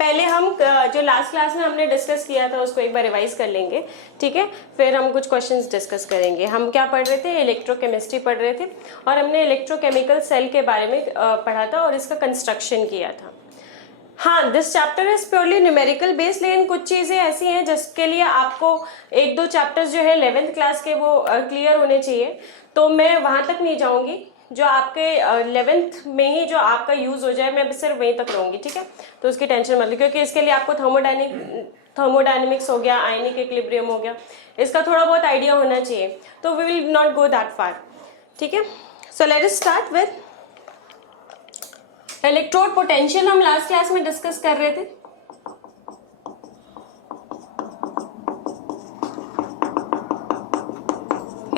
पहले हम जो लास्ट क्लास में हमने डिस्कस किया था उसको एक बार रिवाइज कर लेंगे, ठीक है। फिर हम कुछ क्वेश्चंस डिस्कस करेंगे। हम क्या पढ़ रहे थे, इलेक्ट्रोकेमिस्ट्री पढ़ रहे थे और हमने इलेक्ट्रोकेमिकल सेल के बारे में पढ़ा था और इसका कंस्ट्रक्शन किया था। हाँ, this chapter is purely numerical based, लेकिन कुछ चीज़ें ऐसी हैं जिसके लिए आपको एक दो चैप्टर्स जो है 11th क्लास के वो क्लियर होने चाहिए, तो मैं वहाँ तक नहीं जाऊँगी। जो आपके 11th में ही जो आपका यूज़ हो जाए, मैं सिर्फ वहीं तक रहूँगी, ठीक है। तो उसकी टेंशन मत लो, क्योंकि इसके लिए आपको थर्मोडायनेमिक्स हो गया, आयनिक इक्विलिब्रियम हो गया, इसका थोड़ा बहुत आइडिया होना चाहिए। तो we will not go that far, ठीक है। So let us start with electrode potential. हम लास्ट क्लास में डिस्कस कर रहे थे।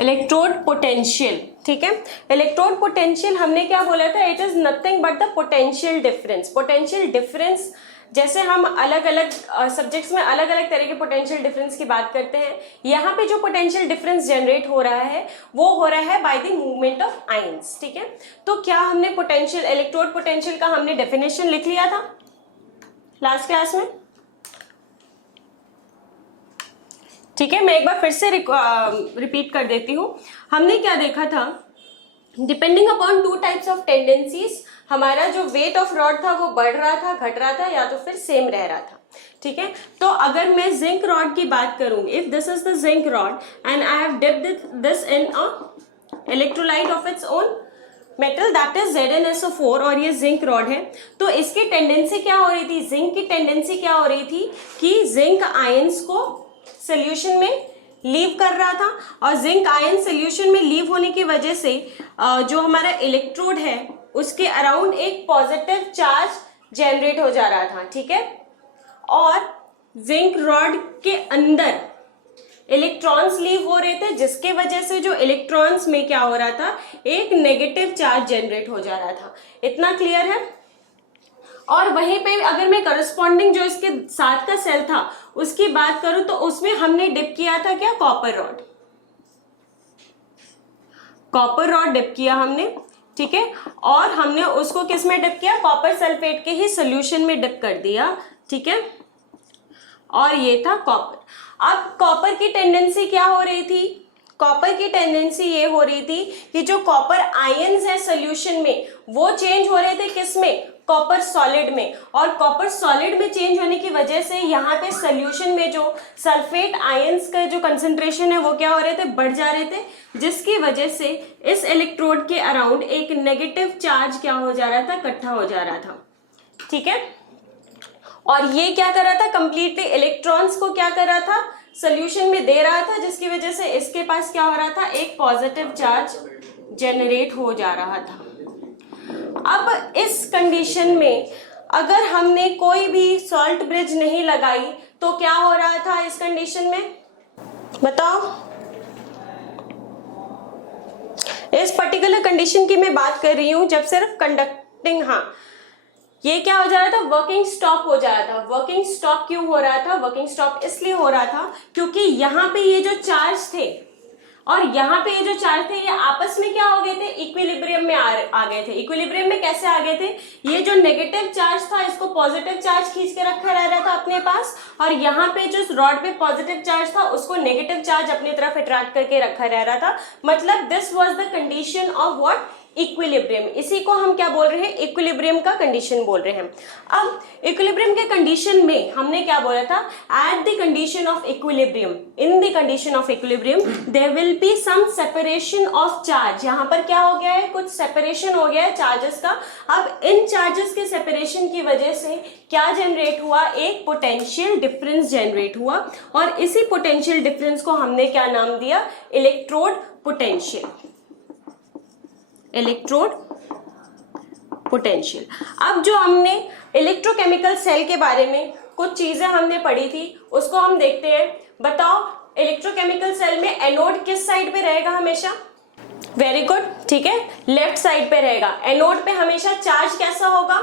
इलेक्ट्रोड पोटेंशियल, ठीक है। इलेक्ट्रोड पोटेंशियल हमने क्या बोला था, it is nothing but the potential difference. Potential difference, जैसे हम अलग अलग सब्जेक्ट्स में अलग अलग तरह के पोटेंशियल डिफरेंस की बात करते हैं, यहाँ पे जो पोटेंशियल डिफरेंस जनरेट हो रहा है वो हो रहा है by the movement of ions, ठीक है। तो क्या हमने पोटेंशियल, इलेक्ट्रोड पोटेंशियल का हमने डेफिनेशन लिख लिया था लास्ट क्लास में, ठीक है। मैं एक बार फिर से रिपीट कर देती हूँ। हमने क्या देखा था, depending upon two types of tendencies, हमारा जो वेट ऑफ रॉड था वो बढ़ रहा था, घट रहा था, या तो फिर सेम रह रहा था, ठीक है। तो अगर मैं जिंक रॉड की बात करूं, if this is the zinc rod and I have dipped this in a electrolyte of its own metal that is ZnSO4 और ये जिंक रॉड है, तो इसकी टेंडेंसी क्या हो रही थी, जिंक की टेंडेंसी क्या हो रही थी कि जिंक आयंस को सोल्यूशन में लीव कर रहा था, और जिंक आयन सोल्यूशन में लीव होने की वजह से जो हमारा इलेक्ट्रोड है उसके अराउंड एक पॉजिटिव चार्ज जनरेट हो जा रहा था, ठीक है। और जिंक रॉड के अंदर इलेक्ट्रॉन्स लीव हो रहे थे, जिसके वजह से जो इलेक्ट्रॉन्स में क्या हो रहा था, एक नेगेटिव चार्ज जनरेट हो जा रहा था। इतना क्लियर है। और वहीं पे अगर मैं करस्पॉन्डिंग जो इसके साथ का सेल था उसकी बात करूं, तो उसमें हमने डिप किया था क्या, copper rod. Copper rod dip किया हमने, ठीक है। और हमने उसको किस में डिप किया, कॉपर सल्फेट के ही सोल्यूशन में डिप कर दिया, ठीक है। और ये था कॉपर। अब कॉपर की टेंडेंसी क्या हो रही थी, कॉपर की टेंडेंसी ये हो रही थी कि जो कॉपर आयंस है सोल्यूशन में वो चेंज हो रहे थे किस में, कॉपर सॉलिड में। और कॉपर सॉलिड में चेंज होने की वजह से यहाँ पे सोल्यूशन में जो सल्फेट आयंस का जो कंसंट्रेशन है वो क्या हो रहे थे, बढ़ जा रहे थे, जिसकी वजह से इस इलेक्ट्रोड के अराउंड एक नेगेटिव चार्ज क्या हो जा रहा था, इकट्ठा हो जा रहा था, ठीक है। और ये क्या कर रहा था, कंप्लीटली इलेक्ट्रॉन्स को क्या कर रहा था, सोल्यूशन में दे रहा था, जिसकी वजह से इसके पास क्या हो रहा था, एक पॉजिटिव चार्ज जनरेट हो जा रहा था। अब इस कंडीशन में अगर हमने कोई भी सॉल्ट ब्रिज नहीं लगाई तो क्या हो रहा था इस कंडीशन में, बताओ। इस पर्टिकुलर कंडीशन की मैं बात कर रही हूं जब सिर्फ कंडक्टिंग, हाँ, ये क्या हो जा रहा था, वर्किंग स्टॉप हो जा रहा था। वर्किंग स्टॉप क्यों हो रहा था, वर्किंग स्टॉप इसलिए हो रहा था क्योंकि यहाँ पे ये जो चार्ज थे और यहाँ पे ये जो चार्ज थे ये आपस में क्या हो गए थे, इक्विलिब्रियम में आ गए थे। इक्विलिब्रियम में कैसे आ गए थे, ये जो नेगेटिव चार्ज था इसको पॉजिटिव चार्ज खींच के रखा रह रहा था अपने पास, और यहाँ पे जो रॉड पे पॉजिटिव चार्ज था उसको नेगेटिव चार्ज अपनी तरफ अट्रैक्ट करके रखा रह रहा था। मतलब this was the condition of what, equilibrium. इसी को हम क्या बोल रहे हैं, इक्विलिब्रियम का कंडीशन बोल रहे हैं। अब इक्विलिब्रियम के कंडीशन में हमने क्या बोला था, at the condition of equilibrium, in the condition of equilibrium there will be some separation of charge. यहाँ पर क्या हो गया है, कुछ सेपरेशन हो गया है चार्जेस का। अब इन चार्जेस के सेपरेशन की वजह से क्या जनरेट हुआ, एक पोटेंशियल डिफरेंस जनरेट हुआ, और इसी पोटेंशियल डिफरेंस को हमने क्या नाम दिया, इलेक्ट्रोड पोटेंशियल, इलेक्ट्रोड पोटेंशियल। अब जो हमने इलेक्ट्रोकेमिकल सेल के बारे में कुछ चीजें हमने पढ़ी थी उसको हम देखते हैं। बताओ, इलेक्ट्रोकेमिकल सेल में एनोड किस साइड पे रहेगा हमेशा, वेरी गुड, ठीक है, लेफ्ट साइड पे रहेगा। एनोड पे हमेशा चार्ज कैसा होगा,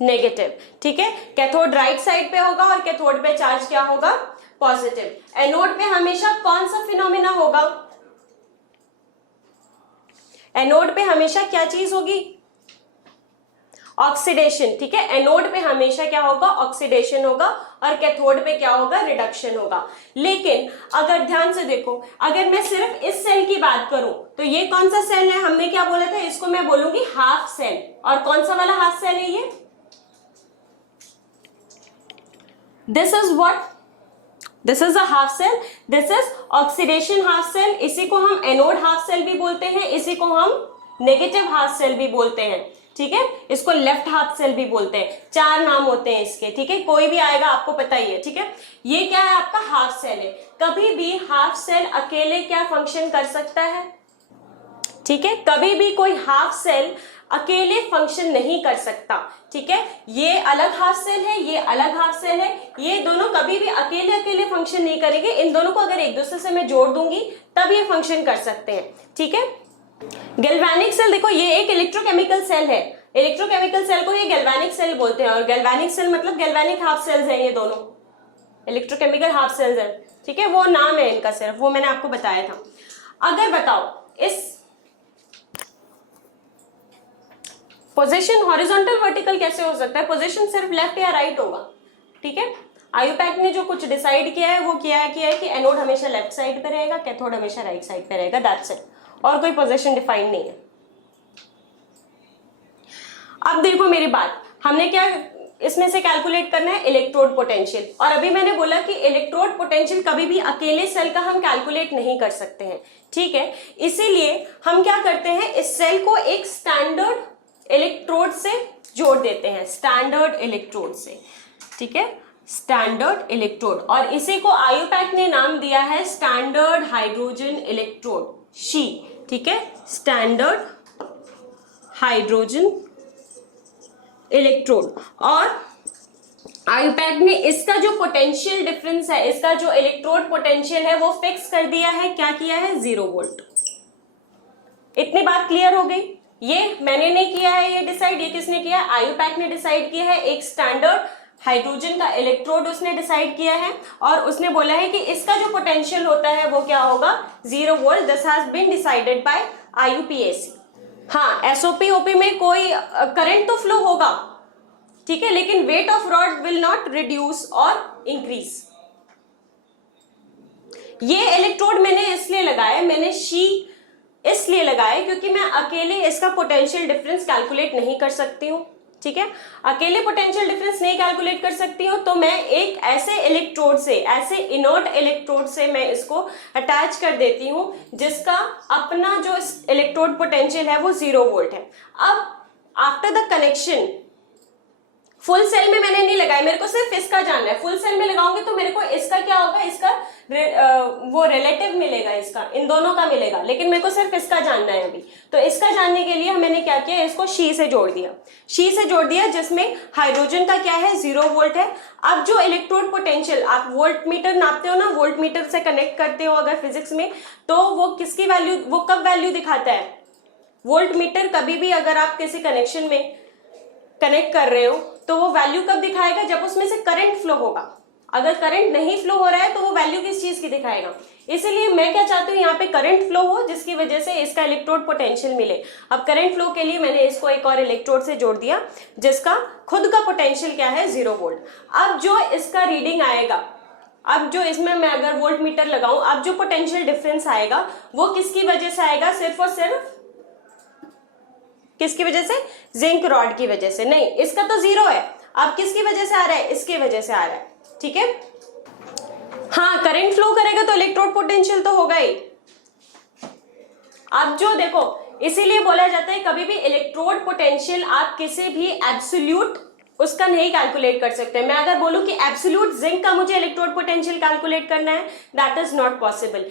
नेगेटिव, ठीक है। कैथोड राइट साइड पे होगा और कैथोड पे चार्ज क्या होगा, पॉजिटिव। एनोड पे हमेशा कौन सा फिनोमिना होगा, एनोड पे हमेशा क्या चीज होगी, ऑक्सीडेशन, ठीक है। एनोड पे हमेशा क्या होगा, ऑक्सीडेशन होगा, और कैथोड पे क्या होगा, रिडक्शन होगा। लेकिन अगर ध्यान से देखो, अगर मैं सिर्फ इस सेल की बात करूं तो ये कौन सा सेल है, हमने क्या बोला था, इसको मैं बोलूंगी हाफ सेल। और कौन सा वाला हाफ सेल है ये, this is what, this is a half cell, this is oxidation half cell. इसी को हम एनोड हाफ सेल भी बोलते हैं, इसी को हम नेगेटिव हाफ सेल भी बोलते हैं, ठीक है। इसको लेफ्ट हाफ सेल भी बोलते हैं, 4 नाम होते हैं इसके, ठीक है। कोई भी आएगा आपको पता ही है, ठीक है। ये क्या है, आपका हाफ सेल है। कभी भी हाफ सेल अकेले क्या फंक्शन कर सकता है, ठीक है। कभी भी कोई हाफ सेल अकेले फंक्शन नहीं कर सकता, ठीक है। ये अलग हाफ सेल है, ये अलग हाफ सेल है, ये दोनों कभी भी अकेले अकेले फंक्शन नहीं करेंगे। इन दोनों को अगर एक दूसरे से मैं जोड़ दूंगी तब ये फंक्शन कर सकते हैं, ठीक है। गैल्वेनिक सेल देखो, ये एक इलेक्ट्रोकेमिकल सेल है। इलेक्ट्रोकेमिकल सेल को ये गैल्वेनिक सेल बोलते हैं, और गैल्वेनिक सेल मतलब गैल्वेनिक हाफ सेल्स हैं, ये दोनों इलेक्ट्रोकेमिकल हाफ सेल्स हैं, ठीक है। वो नाम है इनका, सिर्फ वो मैंने आपको बताया था। अगर बताओ इस पोजीशन हॉरिजॉन्टल वर्टिकल कैसे हो सकता है, पोजीशन सिर्फ लेफ्ट या राइट होगा, ठीक है। आयुपैक ने जो कुछ डिसाइड किया है वो किया है कि एनोड हमेशा लेफ्ट साइड पे रहेगा, कैथोड हमेशा राइट साइड पे रहेगा, दैट्स इट। और कोई पोजीशन डिफाइंड नहीं है। अब देखो मेरी बात, हमने क्या इसमें से कैलकुलेट करना है, इलेक्ट्रोड पोटेंशियल। और अभी मैंने बोला कि इलेक्ट्रोड पोटेंशियल कभी भी अकेले सेल का हम कैलकुलेट नहीं कर सकते हैं, ठीक है। इसीलिए हम क्या करते हैं, इस सेल को एक स्टैंडर्ड इलेक्ट्रोड से जोड़ देते हैं, स्टैंडर्ड इलेक्ट्रोड से, ठीक है, स्टैंडर्ड इलेक्ट्रोड। और इसी को आयुपैक ने नाम दिया है स्टैंडर्ड हाइड्रोजन इलेक्ट्रोड, शी, ठीक है, स्टैंडर्ड हाइड्रोजन इलेक्ट्रोड। और आयुपैक ने इसका जो पोटेंशियल डिफरेंस है, इसका जो इलेक्ट्रोड पोटेंशियल है वो फिक्स कर दिया है, क्या किया है, 0 वोल्ट। इतनी बात क्लियर हो गई। ये मैंने नहीं किया है ये डिसाइड, ये किसने किया है, आयुपैक ने डिसाइड किया है। एक स्टैंडर्ड हाइड्रोजन का इलेक्ट्रोड उसने डिसाइड किया है, और उसने बोला है कि इसका जो पोटेंशियल होता है वो क्या होगा, 0 volt. This has been decided by IUPAC. हाँ, एसओपी ओपी में कोई करंट तो फ्लो होगा, ठीक है, लेकिन weight of rod will not reduce और इंक्रीज। ये इलेक्ट्रोड मैंने इसलिए लगाया, मैंने शी इसलिए लगाया क्योंकि मैं अकेले इसका पोटेंशियल डिफरेंस कैलकुलेट नहीं कर सकती हूँ, ठीक है। अकेले पोटेंशियल डिफरेंस नहीं कैलकुलेट कर सकती हूँ तो मैं एक ऐसे इलेक्ट्रोड से, ऐसे इनर्ट इलेक्ट्रोड से मैं इसको अटैच कर देती हूँ जिसका अपना जो इलेक्ट्रोड पोटेंशियल है वो 0 वोल्ट है। अब after the connection, full cell में मैंने नहीं लगाया, मेरे को सिर्फ इसका जानना है। फुल सेल में लगाऊंगी तो मेरे को इसका क्या होगा, इसका वो रिलेटिव मिलेगा, इसका इन दोनों का मिलेगा, लेकिन मेरे को सिर्फ इसका जानना है अभी। तो इसका जानने के लिए मैंने क्या किया, इसको शी से जोड़ दिया, शी से जोड़ दिया, जिसमें हाइड्रोजन का क्या है, 0 वोल्ट है। अब जो इलेक्ट्रोड पोटेंशियल, आप वोल्ट मीटर नापते हो ना, वोल्ट मीटर से कनेक्ट करते हो अगर फिजिक्स में, तो वो किसकी वैल्यू, वो कब वैल्यू दिखाता है, वोल्ट मीटर कभी भी अगर आप किसी कनेक्शन में कनेक्ट कर रहे हो तो वो वैल्यू कब दिखाएगा, जब उसमें से करंट फ्लो होगा। अगर करंट नहीं फ्लो हो रहा है तो वो वैल्यू किस चीज की दिखाएगा। इसीलिए मैं क्या चाहती हूँ, यहाँ पे करंट फ्लो हो जिसकी वजह से इसका इलेक्ट्रोड पोटेंशियल मिले। अब करंट फ्लो के लिए मैंने इसको एक और इलेक्ट्रोड से जोड़ दिया जिसका खुद का पोटेंशियल क्या है, 0 वोल्ट। अब जो इसका रीडिंग आएगा, अब जो इसमें मैं अगर वोल्ट मीटर लगाऊं, अब जो पोटेंशियल डिफरेंस आएगा वो किसकी वजह से आएगा, सिर्फ और सिर्फ किसकी वजह से, जिंक रॉड की वजह से। नहीं, इसका तो 0 है, अब किसकी वजह से आ रहा है, इसकी वजह से आ रहा है, ठीक है। हाँ, करंट फ्लो करेगा तो इलेक्ट्रोड पोटेंशियल तो होगा ही। अब जो देखो, इसीलिए बोला जाता है कभी भी इलेक्ट्रोड पोटेंशियल आप किसी भी एब्सोल्यूट उसका नहीं कैलकुलेट कर सकते। मैं अगर बोलूं कि एब्सोल्यूट जिंक का मुझे इलेक्ट्रोड पोटेंशियल कैलकुलेट करना है, that is not possible.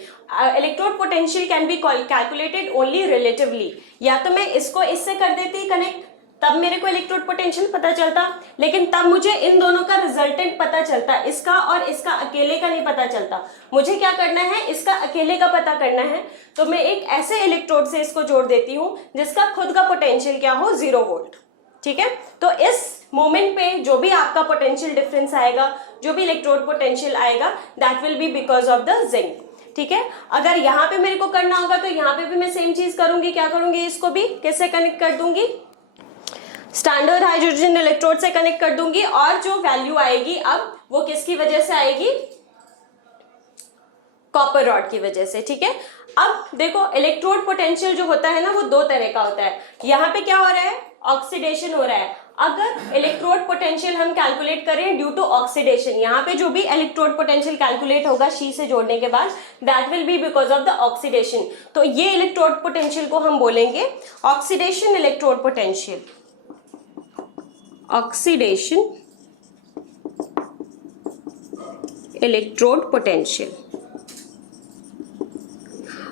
Electrode potential can be calculated only relatively. या तो मैं इसको इससे कर देती कनेक्ट, तब मेरे को इलेक्ट्रोड पोटेंशियल पता चलता, लेकिन तब मुझे इन दोनों का रिजल्टेंट पता चलता, इसका और इसका अकेले का नहीं पता चलता। मुझे क्या करना है, इसका अकेले का पता करना है, तो मैं एक ऐसे इलेक्ट्रोड से इसको जोड़ देती हूँ जिसका खुद का पोटेंशियल क्या हो, 0 वोल्ट, ठीक है। तो इस मोमेंट पे जो भी आपका पोटेंशियल डिफरेंस आएगा, जो भी इलेक्ट्रोड पोटेंशियल आएगा, that will be because of the zinc, ठीक है। अगर यहाँ पे मेरे को करना होगा तो यहाँ पे भी मैं सेम चीज करूंगी, क्या करूंगी, इसको भी किससे कनेक्ट कर दूंगी, स्टैंडर्ड हाइड्रोजन इलेक्ट्रोड से कनेक्ट कर दूंगी और जो वैल्यू आएगी अब वो किसकी वजह से आएगी, कॉपर रॉड की वजह से। ठीक है, अब देखो इलेक्ट्रोड पोटेंशियल जो होता है ना वो दो तरह का होता है। यहाँ पे क्या हो रहा है, ऑक्सीडेशन हो रहा है। अगर इलेक्ट्रोड पोटेंशियल हम कैलकुलेट करें ड्यू टू ऑक्सीडेशन, यहाँ पे जो भी इलेक्ट्रोड पोटेंशियल कैलकुलेट होगा शी से जोड़ने के बाद, that will be because of the oxidation. तो ये इलेक्ट्रोड पोटेंशियल को हम बोलेंगे oxidation electrode potential. Oxidation electrode potential.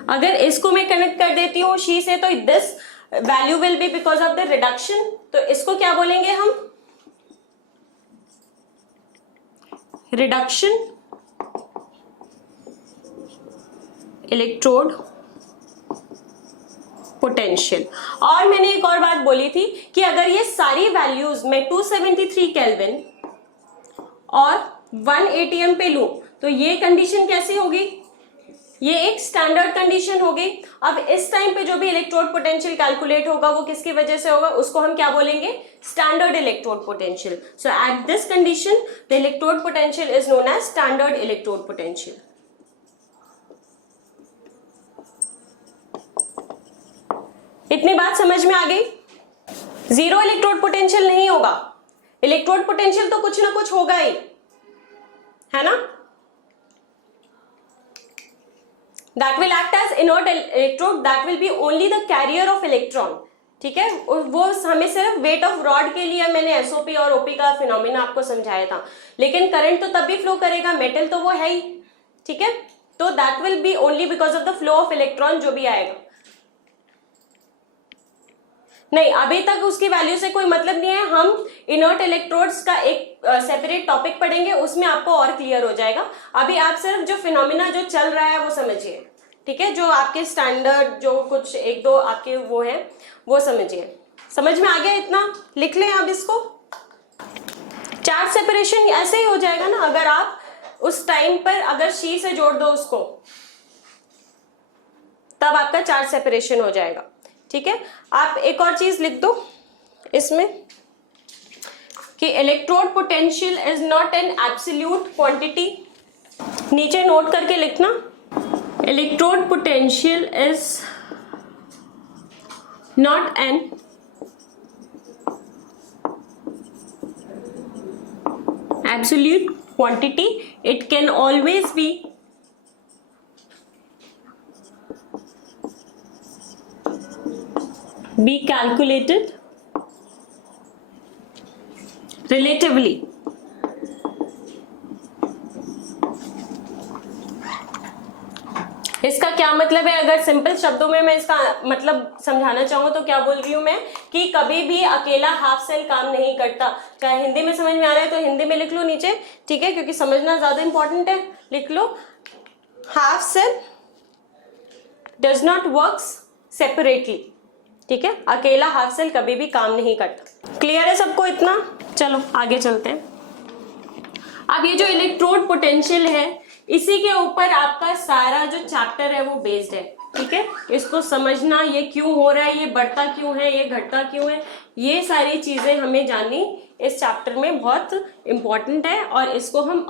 अगर इसको मैं कनेक्ट कर देती हूँ शी से, तो this value will be because of the reduction. तो इसको क्या बोलेंगे हम, रिडक्शन इलेक्ट्रोड पोटेंशियल। और मैंने एक और बात बोली थी कि अगर ये सारी वैल्यूज मैं 273 केल्विन और 1 एटीएम पे लूं तो ये कंडीशन कैसी होगी, ये एक स्टैंडर्ड कंडीशन होगी। अब इस टाइम पे जो भी इलेक्ट्रोड पोटेंशियल कैलकुलेट होगा वो किसकी वजह से होगा, उसको हम क्या बोलेंगे, standard electrode potential. So at this condition the electrode potential is known as standard electrode potential. इतनी बात समझ में आ गई। जीरो इलेक्ट्रोड पोटेंशियल नहीं होगा, इलेक्ट्रोड पोटेंशियल तो कुछ ना कुछ होगा ही, है ना। That will act as inert electrode, that will be only the carrier of electron। ठीक है, वो हमें सिर्फ वेट ऑफ रॉड के लिए मैंने एसओपी और ओपी का फिनोमिना आपको समझाया था, लेकिन करंट तो तब भी फ्लो करेगा, मेटल तो वो है ही। ठीक है, तो that will be only because of the flow of electron जो भी आएगा। नहीं, अभी तक उसकी वैल्यू से कोई मतलब नहीं है। हम इनर्ट इलेक्ट्रोड्स का एक सेपरेट टॉपिक पढ़ेंगे, उसमें आपको और क्लियर हो जाएगा। अभी आप सिर्फ जो फिनोमिना जो चल रहा है वो समझिए। ठीक है, जो आपके स्टैंडर्ड जो कुछ एक दो आपके वो है वो समझिए। समझ में आ गया इतना, लिख लें अब इसको। चार्ज सेपरेशन ऐसे ही हो जाएगा ना, अगर आप उस टाइम पर अगर शी से जोड़ दो उसको, तब आपका चार्ज सेपरेशन हो जाएगा। ठीक है, आप एक और चीज लिख दो इसमें कि electrode potential is not an absolute quantity. नीचे नोट करके लिखना, electrode potential is not an absolute quantity, it can always be calculated relatively। इसका क्या मतलब है, अगर सिंपल शब्दों में मैं इसका मतलब समझाना चाहूँ तो क्या बोल रही हूँ मैं कि कभी भी अकेला हाफ सेल काम नहीं करता। चाहे हिंदी में समझ में आ रहा है तो हिंदी में लिख लो नीचे, ठीक है, क्योंकि समझना ज्यादा इंपॉर्टेंट है। लिख लो, half cell does not works separately. ठीक है, अकेला हाफ सेल कभी भी काम नहीं करता। क्लियर है सबको इतना? चलो आगे चलते हैं। अब ये जो इलेक्ट्रोड पोटेंशियल है, इसी के ऊपर आपका सारा जो चैप्टर है वो बेस्ड है। ठीक है, इसको समझना, ये क्यों हो रहा है, ये बढ़ता क्यों है, ये घटता क्यों है, ये सारी चीजें हमें जाननी इस चैप्टर में बहुत इंपॉर्टेंट है। और इसको हम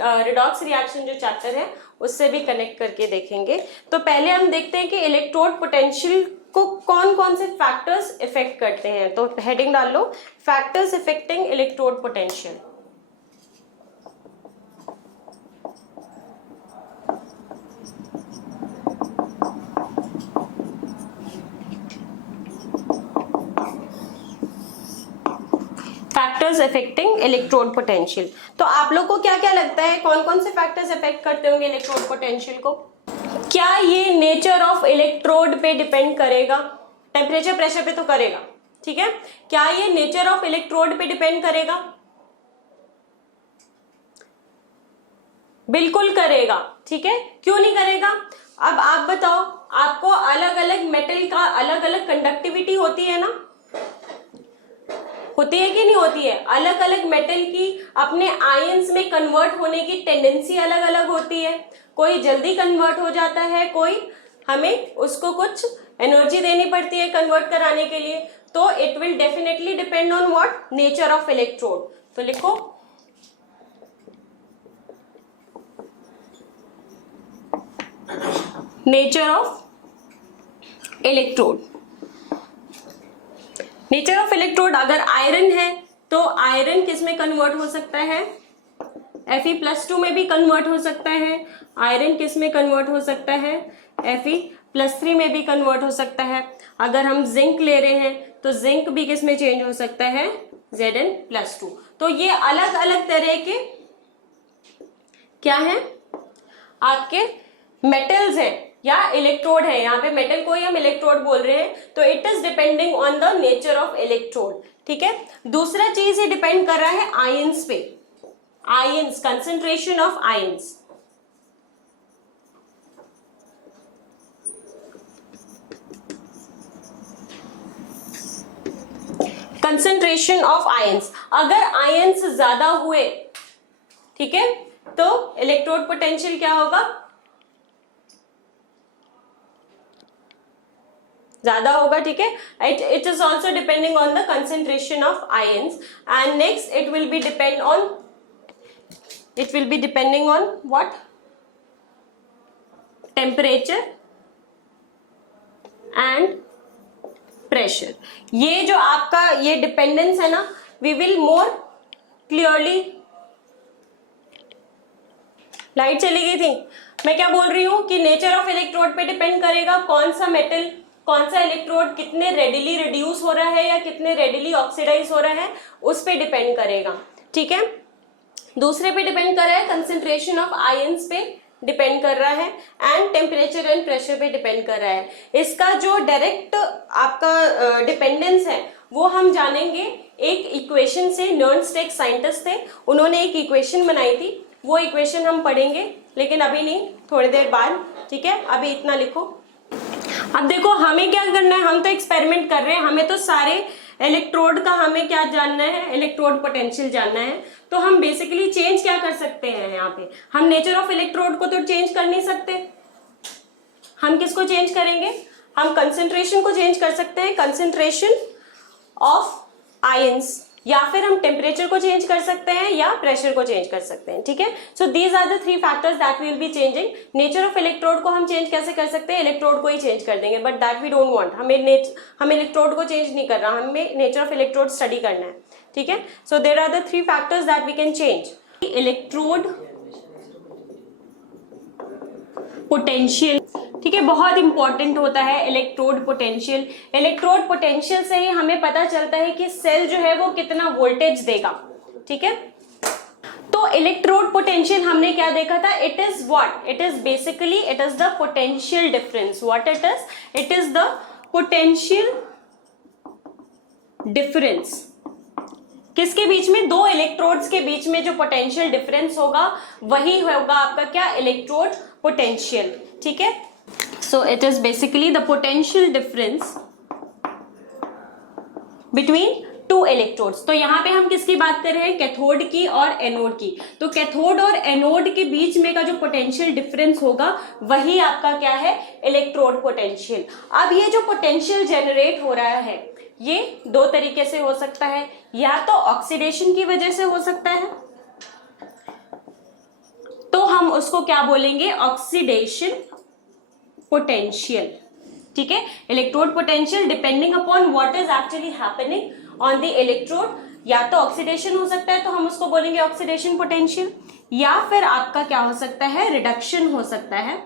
रिडॉक्स रिएक्शन जो चैप्टर है उससे भी कनेक्ट करके देखेंगे। तो पहले हम देखते हैं कि इलेक्ट्रोड पोटेंशियल को कौन कौन से फैक्टर्स इफेक्ट करते हैं। तो हेडिंग डाल लो, factors affecting electrode potential. Factors affecting electrode potential. तो आप लोग को क्या क्या लगता है, कौन कौन से फैक्टर्स इफेक्ट करते होंगे इलेक्ट्रोड पोटेंशियल को? क्या ये नेचर ऑफ इलेक्ट्रोड पे डिपेंड करेगा? टेम्परेचर प्रेशर पे तो करेगा, ठीक है। क्या ये नेचर ऑफ इलेक्ट्रोड पे डिपेंड करेगा? बिल्कुल करेगा, ठीक है। क्यों नहीं करेगा? अब आप बताओ, आपको अलग अलग मेटल का अलग अलग कंडक्टिविटी होती है ना, होती है कि नहीं होती है? अलग अलग मेटल की अपने आयंस में कन्वर्ट होने की टेंडेंसी अलग अलग होती है। कोई जल्दी कन्वर्ट हो जाता है, कोई हमें उसको कुछ एनर्जी देनी पड़ती है कन्वर्ट कराने के लिए। तो it will definitely depend on what, nature of electrode. तो लिखो nature of electrode. Nature of electrode अगर आयरन है तो आयरन किस में कन्वर्ट हो सकता है, Fe+2 में भी कन्वर्ट हो सकता है। आयरन किस में कन्वर्ट हो सकता है, Fe+3 में भी कन्वर्ट हो सकता है। अगर हम जिंक ले रहे हैं तो जिंक भी किस में चेंज हो सकता है, Zn+2। तो ये अलग अलग तरह के क्या है आपके मेटल्स है या इलेक्ट्रोड है। यहाँ पे मेटल को ही हम इलेक्ट्रोड बोल रहे हैं, तो it is depending on the nature of electrode. ठीक है, दूसरा चीज ये डिपेंड कर रहा है आयंस पे, ions, concentration of ions. Concentration of ions, अगर आयंस ज्यादा हुए, ठीक है, तो इलेक्ट्रोड पोटेंशियल क्या होगा, ज्यादा होगा। ठीक है, it is also depending on the concentration of ions. And next it will be depending on what, temperature and pressure. ये जो आपका ये डिपेंडेंस है ना, we will more clearly, light चली गई थी, मैं क्या बोल रही हूं कि नेचर ऑफ इलेक्ट्रोड पे डिपेंड करेगा कौन सा मेटल, कौन सा इलेक्ट्रोड कितने रेडिली रिड्यूस हो रहा है या कितने रेडिली ऑक्सीडाइज हो रहा है, उस पे डिपेंड करेगा। ठीक है, दूसरे पे डिपेंड कर रहा है, कंसेंट्रेशन ऑफ आयंस पे डिपेंड कर रहा है एंड टेम्परेचर एंड प्रेशर पे डिपेंड कर रहा है। इसका जो डायरेक्ट आपका डिपेंडेंस है वो हम जानेंगे एक इक्वेशन से। नर्नस्टेक साइंटिस्ट थे, उन्होंने एक इक्वेशन बनाई थी, वो इक्वेशन हम पढ़ेंगे, लेकिन अभी नहीं, थोड़ी देर बाद। ठीक है, अभी इतना लिखो। अब देखो हमें क्या करना है, हम तो एक्सपेरिमेंट कर रहे हैं, हमें तो सारे इलेक्ट्रोड का हमें क्या जानना है, इलेक्ट्रोड पोटेंशियल जानना है। तो हम बेसिकली चेंज क्या कर सकते हैं, यहाँ पे हम नेचर ऑफ इलेक्ट्रोड को तो चेंज कर नहीं सकते। हम किसको चेंज करेंगे, हम कंसेंट्रेशन को चेंज कर सकते हैं, कंसेंट्रेशन ऑफ आयंस, या फिर हम टेम्परेचर को चेंज कर सकते हैं या प्रेशर को चेंज कर सकते हैं। ठीक है, so these are the 3 factors that we will be changing. Nature of electrode को हम चेंज कैसे कर सकते हैं, इलेक्ट्रोड को ही चेंज कर देंगे, but that we don't want. हमें इलेक्ट्रोड को चेंज नहीं करना, हमें नेचर ऑफ इलेक्ट्रोड स्टडी करना है। ठीक है, so there are the 3 factors that we can change. Electrode potential, ठीक है, बहुत इंपॉर्टेंट होता है इलेक्ट्रोड पोटेंशियल। इलेक्ट्रोड पोटेंशियल से ही हमें पता चलता है कि सेल जो है वो कितना वोल्टेज देगा। ठीक है, तो इलेक्ट्रोड पोटेंशियल हमने क्या देखा था, it is what, it is basically it is the potential difference. What it is the potential difference. किसके बीच में, दो इलेक्ट्रोड्स के बीच में जो पोटेंशियल डिफरेंस होगा वही होगा आपका क्या, इलेक्ट्रोड पोटेंशियल। ठीक है, so it is basically the potential difference between two electrodes। तो यहाँ पे हम किसकी बात कर रहे हैं, कैथोड की और एनोड की। तो कैथोड और एनोड के बीच में का जो पोटेंशियल डिफरेंस होगा वही आपका क्या है, इलेक्ट्रोड पोटेंशियल। अब ये जो पोटेंशियल जनरेट हो रहा है ये 2 तरीके से हो सकता है, या तो ऑक्सीडेशन की वजह से हो सकता है, तो हम उसको क्या बोलेंगे, ऑक्सीडेशन पोटेंशियल। ठीक है, electrode potential depending upon what is actually happening on the electrode, या तो ऑक्सीडेशन हो सकता है तो हम उसको बोलेंगे ऑक्सीडेशन पोटेंशियल, या फिर आपका क्या हो सकता है, रिडक्शन हो सकता है,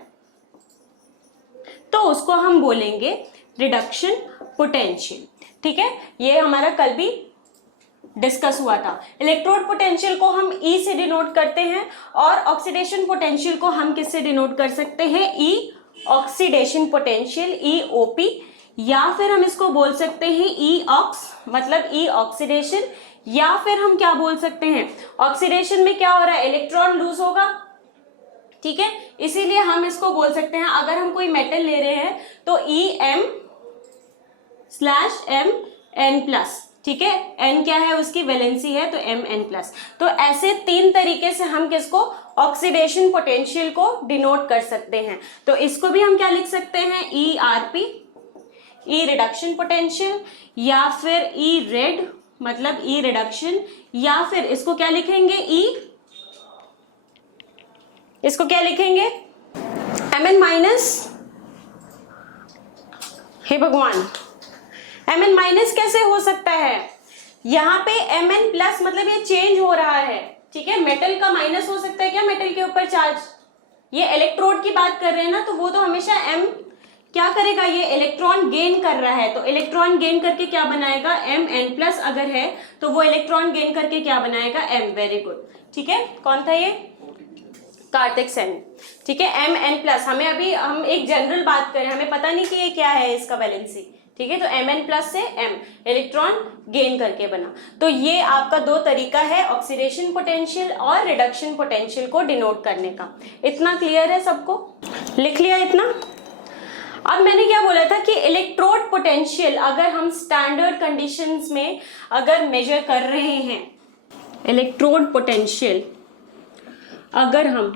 तो उसको हम बोलेंगे रिडक्शन पोटेंशियल। ठीक है, ये हमारा कल भी डिस्कस हुआ था। इलेक्ट्रोड पोटेंशियल को हम E से डिनोट करते हैं और ऑक्सीडेशन पोटेंशियल को हम किससे डिनोट कर सकते हैं, E ऑक्सीडेशन पोटेंशियल, EOP, या फिर हम इसको बोल सकते हैं EOX, मतलब E ऑक्सीडेशन, या फिर हम क्या बोल सकते हैं, ऑक्सीडेशन में क्या हो रहा है, इलेक्ट्रॉन लूज होगा। ठीक है, इसीलिए हम इसको बोल सकते हैं, अगर हम कोई मेटल ले रहे हैं तो EM/MN+। ठीक है, N क्या है, उसकी वैलेंसी है, तो Mn+। तो ऐसे 3 तरीके से हम किसको, ऑक्सीडेशन पोटेंशियल को डिनोट कर सकते हैं। तो इसको भी हम क्या लिख सकते हैं, ERP, ई रिडक्शन पोटेंशियल, या फिर ई रेड मतलब ई रिडक्शन, या फिर इसको क्या लिखेंगे इसको क्या लिखेंगे Mn माइनस। हे भगवान, Mn माइनस कैसे हो सकता है? यहाँ पे Mn प्लस मतलब ये चेंज हो रहा है, ठीक है। मेटल का माइनस हो सकता है क्या मेटल के ऊपर चार्ज? ये इलेक्ट्रोड की बात कर रहे हैं ना, तो वो तो हमेशा M क्या करेगा, ये इलेक्ट्रॉन गेन कर रहा है, तो इलेक्ट्रॉन गेन करके क्या बनाएगा Mn प्लस अगर है तो वो इलेक्ट्रॉन गेन करके क्या बनाएगा M। वेरी गुड, ठीक है। कौन था ये? कार्तिक सेन, ठीक है। Mn प्लस, हमें अभी हम एक जनरल बात करें, हमें पता नहीं कि ये क्या है इसका वैलेंसी, ठीक है। तो Mn प्लस से M इलेक्ट्रॉन गेन करके बना। तो ये आपका दो तरीका है ऑक्सीडेशन पोटेंशियल और रिडक्शन पोटेंशियल को डिनोट करने का। इतना क्लियर है सबको? लिख लिया इतना? अब मैंने क्या बोला था कि इलेक्ट्रोड पोटेंशियल अगर हम स्टैंडर्ड कंडीशंस में अगर मेजर कर रहे हैं, इलेक्ट्रोड पोटेंशियल अगर हम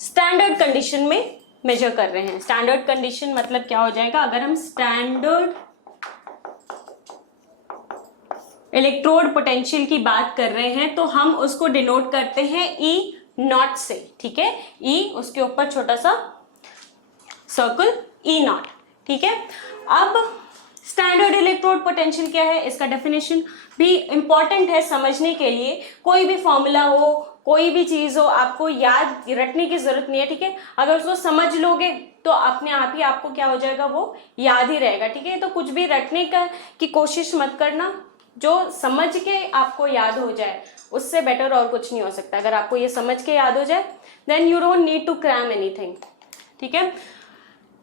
स्टैंडर्ड कंडीशन में मेजर कर रहे हैं, स्टैंडर्ड कंडीशन मतलब क्या हो जाएगा, अगर हम स्टैंडर्ड इलेक्ट्रोड पोटेंशियल की बात कर रहे हैं तो हम उसको डिनोट करते हैं ई नॉट से, ठीक है। ई उसके ऊपर छोटा सा सर्कल ई नॉट, ठीक है। अब स्टैंडर्ड इलेक्ट्रोड पोटेंशियल क्या है, इसका डेफिनेशन भी इंपॉर्टेंट है समझने के लिए। कोई भी फॉर्मूला हो, कोई भी चीज हो, आपको याद रटने की जरूरत नहीं है, ठीक है। अगर उसको समझ लोगे तो अपने आप ही आपको क्या हो जाएगा, वो याद ही रहेगा, ठीक है। तो कुछ भी रटने की कोशिश मत करना, जो समझ के आपको याद हो जाए उससे बेटर और कुछ नहीं हो सकता। अगर आपको ये समझ के याद हो जाए then you don't need to cram anything, ठीक है।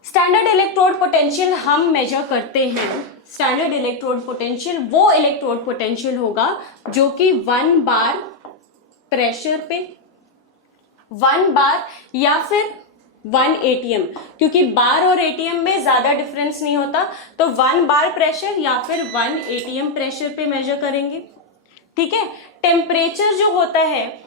स्टैंडर्ड इलेक्ट्रोड पोटेंशियल हम मेजर करते हैं, स्टैंडर्ड इलेक्ट्रोड पोटेंशियल वो इलेक्ट्रोड पोटेंशियल होगा जो कि 1 बार प्रेशर पे, 1 बार या फिर 1 ATM, क्योंकि बार और ATM में ज्यादा डिफरेंस नहीं होता, तो 1 बार प्रेशर या फिर 1 ATM प्रेशर पे मेजर करेंगे, ठीक है। टेम्परेचर जो होता है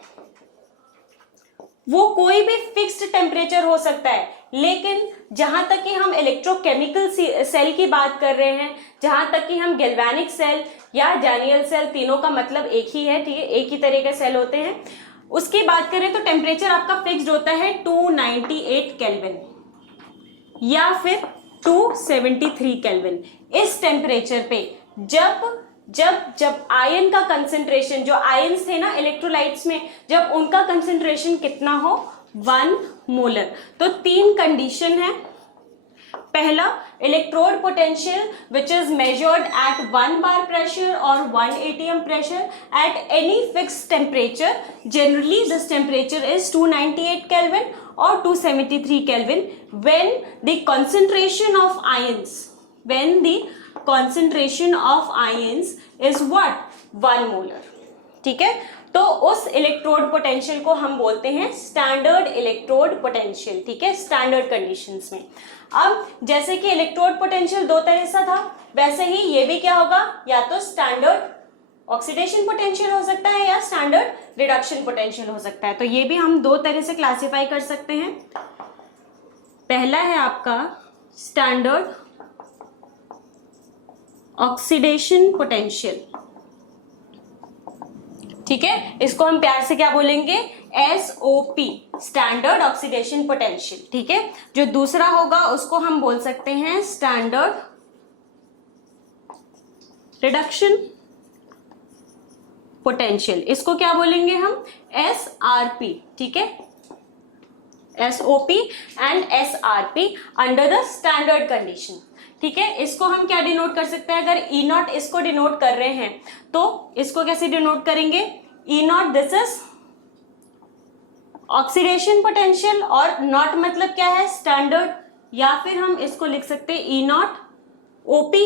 वो कोई भी फिक्स्ड टेम्परेचर हो सकता है, लेकिन जहां तक कि हम इलेक्ट्रोकेमिकल सेल की बात कर रहे हैं, जहां तक कि हम गैल्वेनिक सेल या डैनियल सेल, तीनों का मतलब एक ही है, ठीक है, एक ही तरह के सेल होते हैं, उसकी बात करें तो टेम्परेचर आपका फिक्स्ड होता है 298 केल्विन या फिर 273 केल्विन। इस टेम्परेचर पे जब आयन का कंसेंट्रेशन, जो आयन्स थे ना इलेक्ट्रोलाइट्स में, जब उनका कंसेंट्रेशन कितना हो 1 मोलर, तो 3 कंडीशन है। पहला, electrode potential which is measured eight 1 bar pressure और 1 ATM pressure at any fixed temperature. Generally this temperature is 298 Kelvin or 273 Kelvin when the concentration of ions is what? 1 molar, ठीक है। तो उस electrode potential को हम बोलते हैं standard electrode potential, ठीक है, स्टैंडर्ड कंडीशंस में। अब जैसे कि इलेक्ट्रोड पोटेंशियल 2 तरह से था, वैसे ही ये भी क्या होगा, या तो स्टैंडर्ड ऑक्सीडेशन पोटेंशियल हो सकता है या स्टैंडर्ड रिडक्शन पोटेंशियल हो सकता है। तो ये भी हम 2 तरह से क्लासिफाई कर सकते हैं। पहला है आपका स्टैंडर्ड ऑक्सीडेशन पोटेंशियल, ठीक है, इसको हम प्यार से क्या बोलेंगे, SOP, स्टैंडर्ड ऑक्सीडेशन पोटेंशियल, ठीक है। जो दूसरा होगा उसको हम बोल सकते हैं स्टैंडर्ड रिडक्शन पोटेंशियल, इसको क्या बोलेंगे हम, SRP, ठीक है, SOP and SRP under the standard condition, ठीक है। इसको हम क्या डिनोट कर सकते हैं, अगर E नॉट इसको डिनोट कर रहे हैं तो इसको कैसे डिनोट करेंगे, E not this is oxidation potential, और नॉट मतलब क्या है, स्टैंडर्ड, या फिर हम इसको लिख सकते हैं E नॉट OP,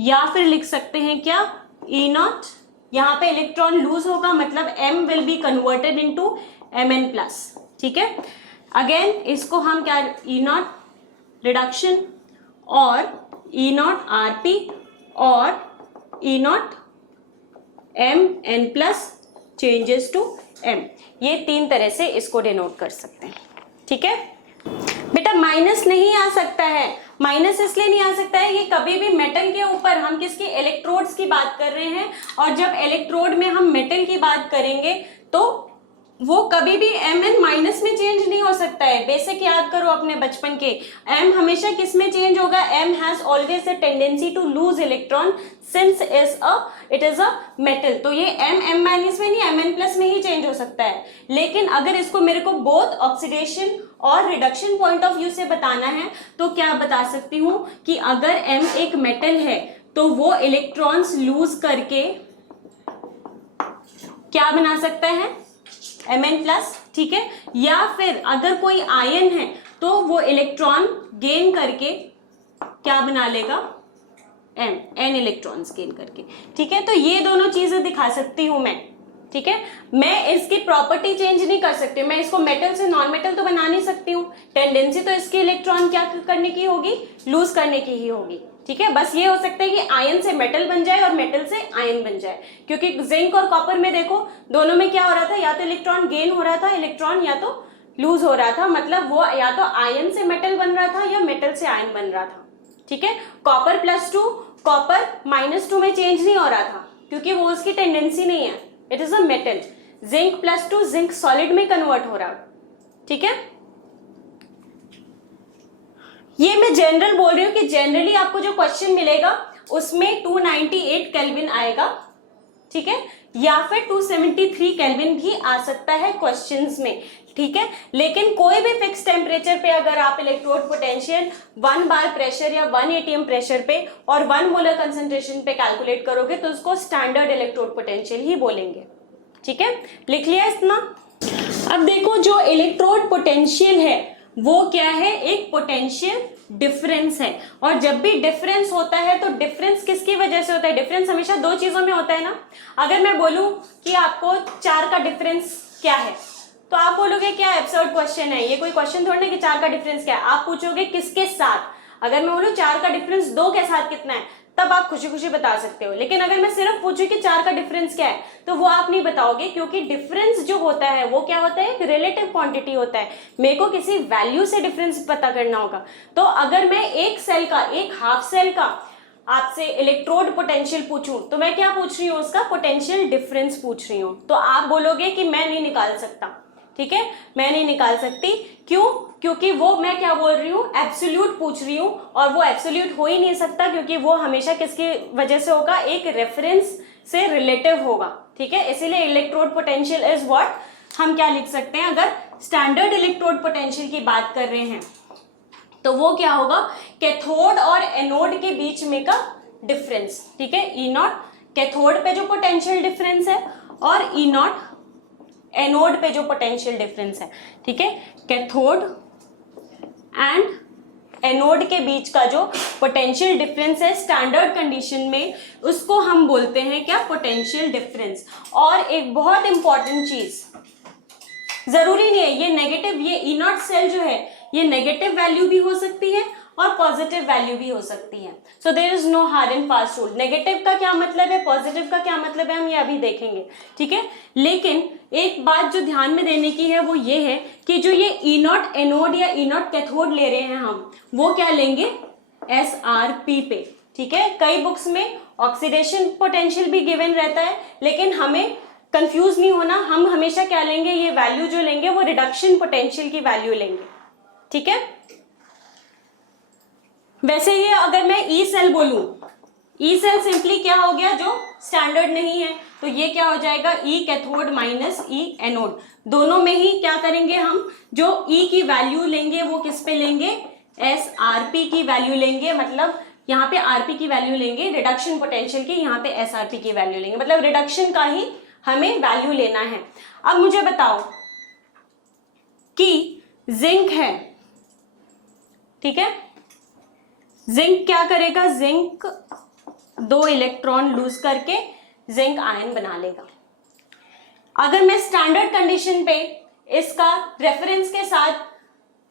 या फिर लिख सकते हैं क्या, E नॉट, यहां पे इलेक्ट्रॉन लूज होगा मतलब M will be converted into Mn plus, ठीक है। अगेन इसको हम क्या, E नॉट रिडक्शन और E नॉट RP और E naught Mn plus changes to M, ये 3 तरह से इसको डिनोट कर सकते हैं, ठीक है। बेटा माइनस नहीं आ सकता है। माइनस इसलिए नहीं आ सकता है, ये कभी भी मेटल के ऊपर, हम किसकी, इलेक्ट्रोड्स की बात कर रहे हैं, और जब इलेक्ट्रोड में हम मेटल की बात करेंगे तो वो कभी भी Mn माइनस में चेंज नहीं हो सकता है। बेसिक याद करो अपने बचपन के, M हमेशा किस में चेंज होगा, M has always the tendency to lose electron since it is a metal. तो ये M माइनस में नहीं, Mn प्लस में ही चेंज हो सकता है। लेकिन अगर इसको मेरे को बोथ ऑक्सीडेशन और रिडक्शन पॉइंट ऑफ व्यू से बताना है तो क्या बता सकती हूं कि अगर M एक मेटल है तो वो इलेक्ट्रॉन्स लूज करके क्या बना सकता है, Mn प्लस, ठीक है। या फिर अगर कोई आयन है तो वो इलेक्ट्रॉन गेन करके क्या बना लेगा, n इलेक्ट्रॉन्स गेन करके, ठीक है। तो ये दोनों चीजें दिखा सकती हूं मैं, ठीक है। मैं इसकी प्रॉपर्टी चेंज नहीं कर सकती, मैं इसको मेटल से नॉन मेटल तो बना नहीं सकती हूँ। टेंडेंसी तो इसकी इलेक्ट्रॉन क्या करने की होगी, लूज करने की ही होगी, ठीक है। बस ये हो सकता है कि आयन से मेटल बन जाए और मेटल से आयन बन जाए, क्योंकि जिंक और कॉपर में देखो दोनों में क्या हो रहा था, या तो इलेक्ट्रॉन गेन हो रहा था, इलेक्ट्रॉन या तो लूज हो रहा था, मतलब वो या तो आयन से मेटल बन रहा था या मेटल से आयन बन रहा था, ठीक है। कॉपर +2 कॉपर -2 में चेंज नहीं हो रहा था क्योंकि वो उसकी टेंडेंसी नहीं है, it is a metal. Zinc +2 zinc solid में कन्वर्ट हो रहा है, ठीक है। ये मैं जनरल बोल रही हूं कि जनरली आपको जो क्वेश्चन मिलेगा उसमें 298 केल्विन आएगा, ठीक है, या फिर 273 केल्विन भी आ सकता है क्वेश्चंस में, ठीक है। लेकिन कोई भी फिक्स टेम्परेचर पे अगर आप इलेक्ट्रोड पोटेंशियल 1 बार प्रेशर या 1 atm प्रेशर पे और 1 मोलर कंसंट्रेशन पे कैलकुलेट करोगे तो उसको स्टैंडर्ड इलेक्ट्रोड पोटेंशियल ही बोलेंगे, ठीक है। लिख लिया इतना। अब देखो जो इलेक्ट्रोड पोटेंशियल है वो क्या है, एक पोटेंशियल डिफरेंस है। और जब भी डिफरेंस होता है तो डिफरेंस किसकी वजह से होता है, डिफरेंस हमेशा दो चीजों में होता है ना। अगर मैं बोलूं कि आपको 4 का डिफरेंस क्या है तो आप बोलोगे क्या एब्सर्ड क्वेश्चन है, ये कोई क्वेश्चन थोड़ी ना कि 4 का डिफरेंस क्या है, आप पूछोगे किसके साथ। अगर मैं बोलूं 4 का डिफरेंस 2 के साथ कितना है तब आप खुशी खुशी बता सकते हो। लेकिन अगर मैं सिर्फ पूछूं कि 4 का डिफरेंस क्या है तो वो आप नहीं बताओगे, क्योंकि डिफरेंस जो होता है वो क्या होता है, एक रिलेटिव क्वांटिटी होता है। मेरे को किसी वैल्यू से डिफरेंस पता करना होगा। तो अगर मैं एक सेल का, एक हाफ सेल का आपसे इलेक्ट्रोड पोटेंशियल पूछूं तो मैं क्या पूछ रही हूँ, उसका पोटेंशियल डिफरेंस पूछ रही हूँ। तो आप बोलोगे कि मैं नहीं निकाल सकता, ठीक है, मैं नहीं निकाल सकती। क्यों, क्योंकि वो मैं क्या बोल रही हूँ, एब्सोल्यूट पूछ रही हूँ, और वो एब्सोल्यूट हो ही नहीं सकता क्योंकि वो हमेशा किसकी वजह से होगा, एक रेफरेंस से रिलेटिव होगा, ठीक है। इसीलिए इलेक्ट्रोड पोटेंशियल इज व्हाट, हम क्या लिख सकते हैं, अगर स्टैंडर्ड इलेक्ट्रोड पोटेंशियल की बात कर रहे हैं तो वो क्या होगा, कैथोड और एनोड के बीच में का डिफरेंस, ठीक है। ई नॉट कैथोड पे जो पोटेंशियल डिफरेंस है और ई नॉट एनोड पे जो पोटेंशियल डिफरेंस है, ठीक है। कैथोड एंड एनोड के बीच का जो पोटेंशियल डिफरेंस है स्टैंडर्ड कंडीशन में, उसको हम बोलते हैं क्या, पोटेंशियल डिफरेंस। और एक बहुत इंपॉर्टेंट चीज, जरूरी नहीं है ये नेगेटिव, ये ई नॉट सेल जो है ये नेगेटिव वैल्यू भी हो सकती है और पॉजिटिव वैल्यू भी हो सकती है। So there is no hard and fast rule. Negative का क्या मतलब है, पॉजिटिव का क्या मतलब है, हम ये अभी देखेंगे, ठीक है। लेकिन एक बात जो ध्यान में देने की है वो ये है कि जो ये ई नॉट एनोड या ई नॉट कैथोड ले रहे हैं हम, वो क्या लेंगे, SRP पे, ठीक है। कई बुक्स में ऑक्सीडेशन पोटेंशियल भी गिवन रहता है, लेकिन हमें कंफ्यूज नहीं होना, हम हमेशा क्या लेंगे, ये वैल्यू जो लेंगे वो रिडक्शन पोटेंशियल की वैल्यू लेंगे, ठीक है। वैसे ये अगर मैं ई सेल बोलूं, ई सेल सिंपली क्या हो गया, जो स्टैंडर्ड नहीं है, तो ये क्या हो जाएगा, ई कैथोड माइनस ई एनोड। दोनों में ही क्या करेंगे हम, जो ई की वैल्यू लेंगे वो किस पे लेंगे, SRP की वैल्यू लेंगे। मतलब यहाँ पे RP की वैल्यू लेंगे रिडक्शन पोटेंशियल की, यहाँ पे SRP की वैल्यू लेंगे, मतलब रिडक्शन का ही हमें वैल्यू लेना है। अब मुझे बताओ कि जिंक है, ठीक है, जिंक क्या करेगा, जिंक 2 इलेक्ट्रॉन लूज करके जिंक आयन बना लेगा। अगर मैं स्टैंडर्ड कंडीशन पे इसका रेफरेंस के साथ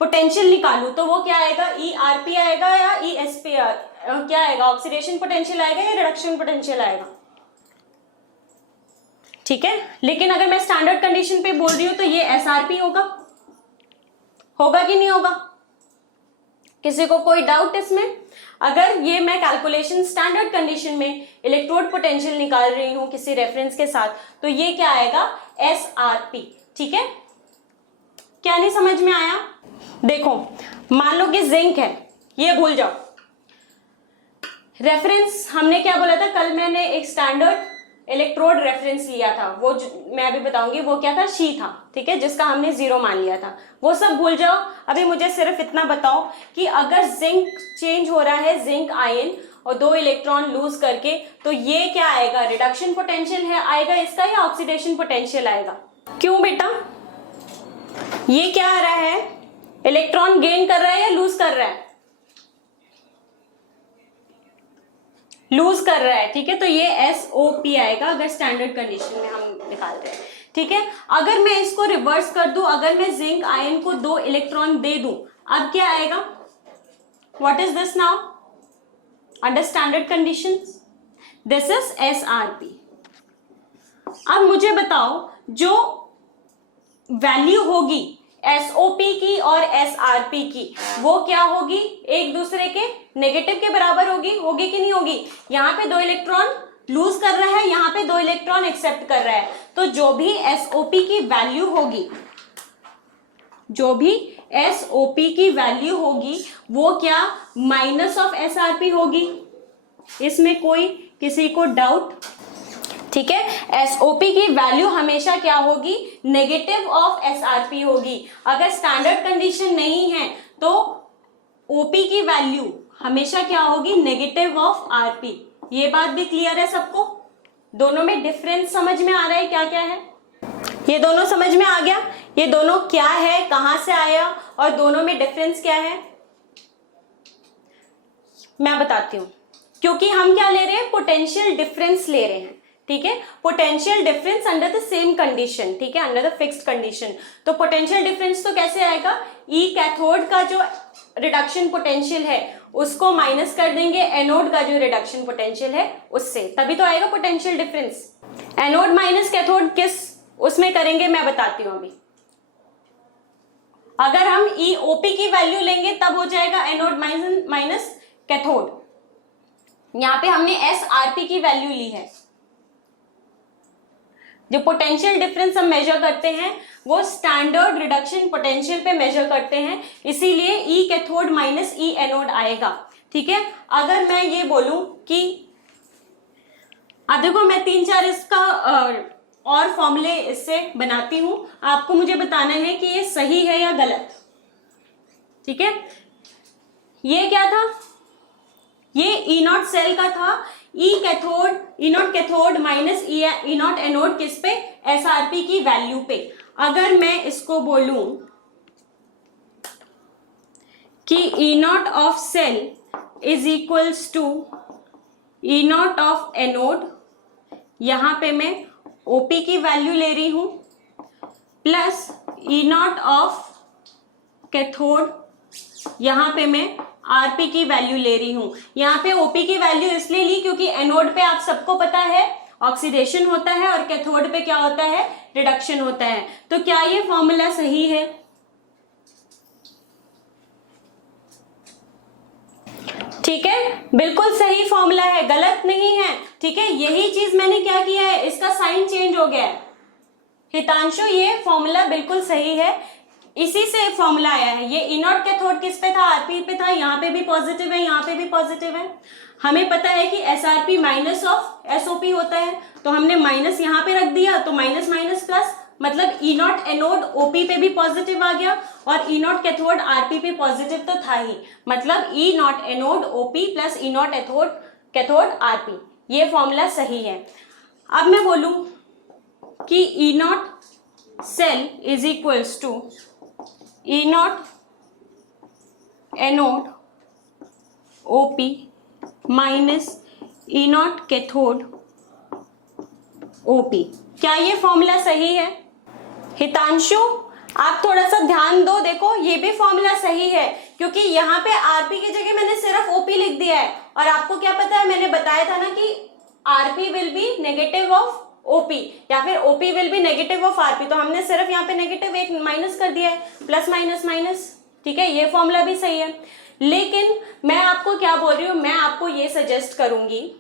पोटेंशियल निकालूं तो वो क्या आएगा, ERP आएगा या ESP क्या आएगा, ऑक्सीडेशन पोटेंशियल आएगा या रिडक्शन पोटेंशियल आएगा, ठीक है। लेकिन अगर मैं स्टैंडर्ड कंडीशन पे बोल रही हूं तो ये SRP होगा कि नहीं होगा, किसी को कोई डाउट इसमें? अगर ये मैं कैलकुलेशन स्टैंडर्ड कंडीशन में इलेक्ट्रोड पोटेंशियल निकाल रही हूं किसी रेफरेंस के साथ, तो ये क्या आएगा? SRP। ठीक है, क्या नहीं समझ में आया? देखो, मान लो कि जिंक है, ये भूल जाओ। रेफरेंस हमने क्या बोला था कल? मैंने एक स्टैंडर्ड इलेक्ट्रोड रेफरेंस लिया था, वो मैं अभी बताऊंगी वो क्या था, शी था। ठीक है, जिसका हमने 0 मान लिया था, वो सब भूल जाओ। अभी मुझे सिर्फ इतना बताओ कि अगर जिंक चेंज हो रहा है, जिंक आयन, और 2 इलेक्ट्रॉन लूज करके, तो ये क्या आएगा? रिडक्शन पोटेंशियल है आएगा इसका, या ऑक्सीडेशन पोटेंशियल आएगा? क्यों बेटा? ये क्या आ रहा है? इलेक्ट्रॉन गेन कर रहा है या लूज कर रहा है? लूज कर रहा है। ठीक है, तो ये SOP आएगा अगर स्टैंडर्ड कंडीशन में हम निकाल रहे हैं। ठीक है, अगर मैं इसको रिवर्स कर दूं, अगर मैं जिंक आयन को 2 इलेक्ट्रॉन दे दूं, अब क्या आएगा? What is this now under standard conditions? This is SRP। अब मुझे बताओ, जो वैल्यू होगी SOP की और SRP की, वो क्या होगी? एक दूसरे के नेगेटिव के बराबर होगी। होगी कि नहीं होगी? यहाँ पे 2 इलेक्ट्रॉन लूज कर रहा है, यहाँ पे 2 इलेक्ट्रॉन एक्सेप्ट कर रहा है, तो जो भी SOP की वैल्यू होगी, जो भी SOP की वैल्यू होगी, वो क्या माइनस ऑफ SRP होगी? इसमें कोई किसी को डाउट? ठीक है, SOP की वैल्यू हमेशा क्या होगी? नेगेटिव ऑफ SRP होगी। अगर स्टैंडर्ड कंडीशन नहीं है तो OP की वैल्यू हमेशा क्या होगी? Negative of RP। ये बात भी क्लियर है सबको? दोनों में डिफरेंस समझ में आ रहा है क्या क्या है? ये दोनों समझ में आ गया? ये दोनों क्या है, कहां से आया, और दोनों में डिफरेंस क्या है? मैं बताती हूं, क्योंकि हम क्या ले रहे हैं? पोटेंशियल डिफरेंस ले रहे हैं। ठीक है, potential difference under the same condition. ठीक है, अंडर द फिक्स्ड कंडीशन। तो पोटेंशियल डिफरेंस तो कैसे आएगा? ई कैथोड का जो रिडक्शन पोटेंशियल है उसको माइनस कर देंगे एनोड का जो रिडक्शन पोटेंशियल है उससे, तभी तो आएगा potential difference. Anode minus cathode किस उसमें करेंगे मैं बताती हूं अभी। अगर हम EOP की वैल्यू लेंगे तब हो जाएगा एनोड माइनस कैथोड। यहां पे हमने SRP की वैल्यू ली है। जो पोटेंशियल डिफरेंस हम मेजर करते हैं वो स्टैंडर्ड रिडक्शन पोटेंशियल पे मेजर करते हैं, इसीलिए E cathode minus E anode आएगा। ठीक है, अगर मैं ये बोलूं कि अब देखो मैं 3-4 इसका और फॉर्मूले इससे बनाती हूं, आपको मुझे बताना है कि ये सही है या गलत। ठीक है, ये क्या था? ये E0 सेल का था। E0 cathode minus E0 anode किस पे? SRP की वैल्यू पे। अगर मैं इसको बोलूं कि E0 of cell is equals to E0 of anode, यहां पे मैं OP की वैल्यू ले रही हूं, प्लस E0 ऑफ कैथोड, यहां पे मैं RP की वैल्यू ले रही हूं। यहां पे OP की वैल्यू इसलिए ली क्योंकि एनोड पे आप सबको पता है ऑक्सीडेशन होता है और कैथोड पे क्या होता है? रिडक्शन होता है। तो क्या ये फॉर्मूला सही है? ठीक है, बिल्कुल सही फॉर्मूला है, गलत नहीं है। ठीक है, यही चीज मैंने क्या किया है, इसका साइन चेंज हो गया है। हितांशु, ये फॉर्मूला बिल्कुल सही है, इसी से फॉर्मूला आया है। ये E0 कैथोड किस पे था? RP पे था। यहाँ पे भी पॉजिटिव है, यहाँ पे भी पॉजिटिव है। हमें पता है कि SRP माइनस ऑफ SOP होता है, तो हमने माइनस यहाँ पे रख दिया, तो माइनस माइनस प्लस, मतलब E0 एनोड OP पे भी पॉजिटिव आ गया और E0 कैथोड RP पे पॉजिटिव तो था ही, मतलब E0 anode OP plus E0 cathode RP, ये फॉर्मूला सही है। अब मैं बोलूं कि E0 cell is equals to E0 anode OP minus E0 cathode OP, क्या ये फॉर्मूला सही है? हितांशु, आप थोड़ा सा ध्यान दो, देखो ये भी फॉर्मूला सही है, क्योंकि यहाँ पे RP की जगह मैंने सिर्फ OP लिख दिया है, और आपको क्या पता है, मैंने बताया था ना कि RP will be negative of OP या फिर OP will be negative of RP, तो हमने सिर्फ यहाँ पे नेगेटिव एक माइनस कर दिया है, प्लस माइनस माइनस। ठीक है, ये फॉर्मूला भी सही है। लेकिन मैं आपको क्या बोल रही हूं, मैं आपको ये सजेस्ट करूंगी,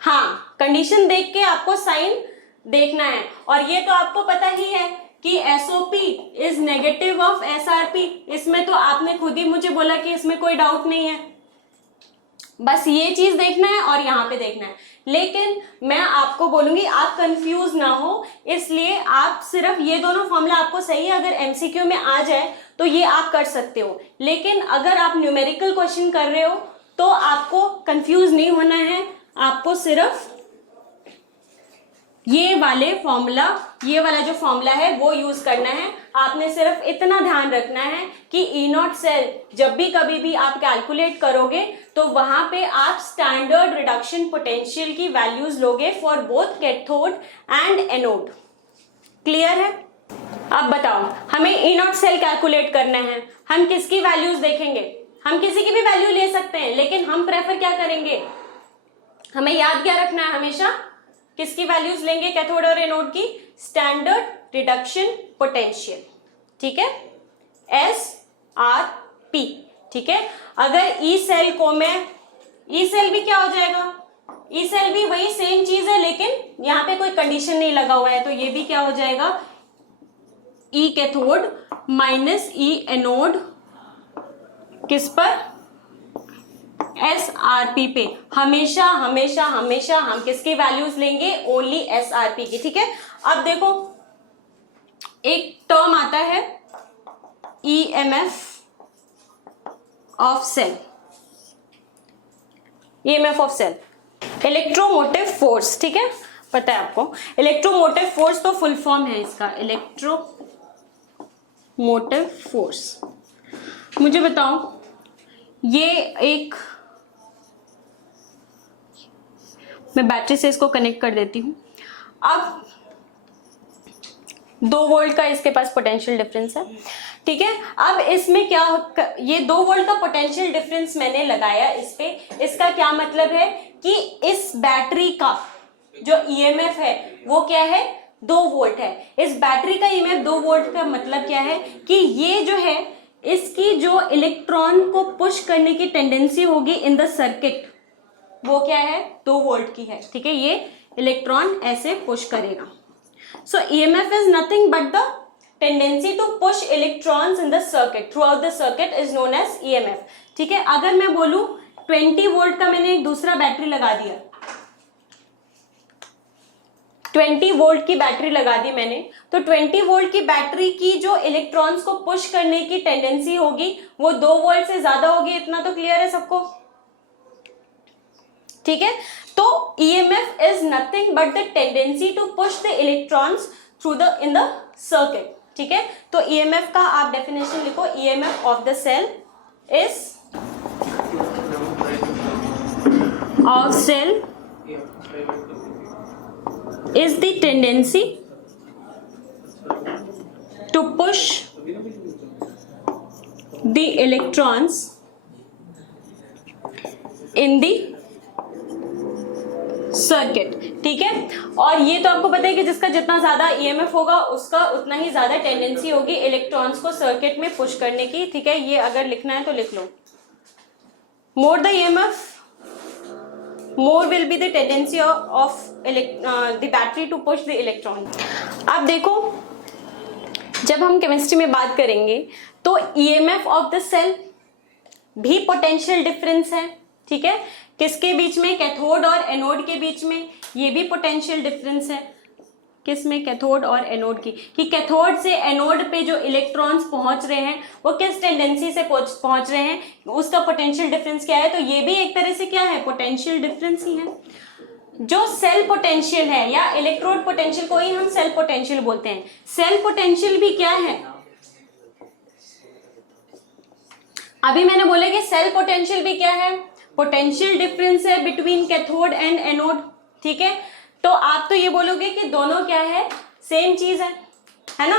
हाँ कंडीशन देख के आपको साइन देखना है। और ये तो आपको पता ही है कि SOP is negative of SRP, इसमें तो आपने खुद ही मुझे बोला कि इसमें कोई डाउट नहीं है, बस ये चीज देखना है और यहाँ पे देखना है। लेकिन मैं आपको बोलूंगी आप कंफ्यूज ना हो, इसलिए आप सिर्फ ये दोनों फॉर्मूला आपको सही है, अगर एमसीक्यू में आ जाए तो ये आप कर सकते हो, लेकिन अगर आप न्यूमेरिकल क्वेश्चन कर रहे हो तो आपको कंफ्यूज नहीं होना है, आपको सिर्फ ये वाला जो फॉर्मूला है वो यूज करना है। आपने सिर्फ इतना ध्यान रखना है कि ई नॉट सेल जब भी कभी भी आप कैलकुलेट करोगे तो वहां पे आप स्टैंडर्ड रिडक्शन पोटेंशियल की वैल्यूज लोगे for both cathode and anode. Clear है? अब बताओ, हमें ई नॉट सेल कैलकुलेट करना है, हम किसकी वैल्यूज देखेंगे? हम किसी की भी वैल्यू ले सकते हैं, लेकिन हम प्रेफर क्या करेंगे? हमें याद क्या रखना है हमेशा, किसकी वैल्यूज लेंगे कैथोड और एनोड की? स्टैंडर्ड रिडक्शन पोटेंशियल, ठीक है, SRP, ठीक है। अगर ई सेल को मैं, ई सेल भी क्या हो जाएगा? ई सेल भी वही सेम चीज है, लेकिन यहाँ पे कोई कंडीशन नहीं लगा हुआ है, तो ये भी क्या हो जाएगा? ई कैथोड माइनस ई एनोड, किस पर? SRP पे। हमेशा हमेशा हमेशा हम किसकी वैल्यूज लेंगे? ओनली SRP की, ठीक है। अब देखो एक टर्म आता है EMF of cell, EMF of cell, electromotive force, ठीक है, पता है आपको। इलेक्ट्रोमोटिव फोर्स तो फुल फॉर्म है इसका, इलेक्ट्रोमोटिव फोर्स। मुझे बताओ, ये एक, मैं बैटरी से इसको कनेक्ट कर देती हूं। अब 2 वोल्ट का इसके पास पोटेंशियल डिफरेंस है, ठीक है। अब इसमें क्या, ये 2 वोल्ट का पोटेंशियल डिफरेंस मैंने लगाया इस पे, इसका क्या मतलब है कि इस बैटरी का जो ईएमएफ है वो क्या है? 2 वोल्ट है। इस बैटरी का ईएमएफ 2 वोल्ट का मतलब क्या है कि ये जो है इसकी जो इलेक्ट्रॉन को पुश करने की टेंडेंसी होगी इन द सर्किट, वो क्या है? 2 वोल्ट की है, ठीक है। ये इलेक्ट्रॉन ऐसे पुश करेगा। So EMF is nothing but the tendency to push electrons in the circuit, throughout the circuit is known as EMF, ठीक है। अगर मैं बोलूं 20 वोल्ट का मैंने एक दूसरा बैटरी लगा दिया, 20 वोल्ट की बैटरी लगा दी मैंने, तो 20 वोल्ट की बैटरी की जो इलेक्ट्रॉन्स को पुश करने की टेंडेंसी होगी वो 2 वोल्ट से ज्यादा होगी, इतना तो क्लियर है सबको, ठीक है। तो EMF is nothing but the tendency to push the electrons through the in the circuit, ठीक है। तो EMF का आप डेफिनेशन लिखो, EMF of the cell is the tendency to push the electrons in the circuit, ठीक है। और ये तो आपको पता है कि जिसका जितना ज्यादा ईएमएफ होगा उसका उतना ही ज्यादा टेंडेंसी होगी इलेक्ट्रॉन्स को सर्किट में पुश करने की, ठीक है। ये अगर लिखना है तो लिख लो, more the EMF more will be the tendency of the battery to push the electron। अब देखो, जब हम केमिस्ट्री में बात करेंगे तो EMF ऑफ द सेल भी पोटेंशियल डिफरेंस है, ठीक है। किसके बीच में? कैथोड और एनोड के बीच में, ये भी पोटेंशियल डिफरेंस है। किसमें? कैथोड और एनोड की, कि कैथोड से एनोड पे जो इलेक्ट्रॉन्स पहुंच रहे हैं वो किस टेंडेंसी से पहुंच रहे हैं, उसका पोटेंशियल डिफरेंस क्या है। तो ये भी एक तरह से क्या है? पोटेंशियल डिफरेंस ही है। जो सेल पोटेंशियल है या इलेक्ट्रोड पोटेंशियल को ही हम सेल पोटेंशियल बोलते हैं। सेल पोटेंशियल भी क्या है? अभी मैंने बोला कि सेल पोटेंशियल भी क्या है? पोटेंशियल डिफरेंस है बिटवीन कैथोड एंड एनोड, ठीक है। तो आप तो ये बोलोगे कि दोनों क्या है? सेम चीज है ना।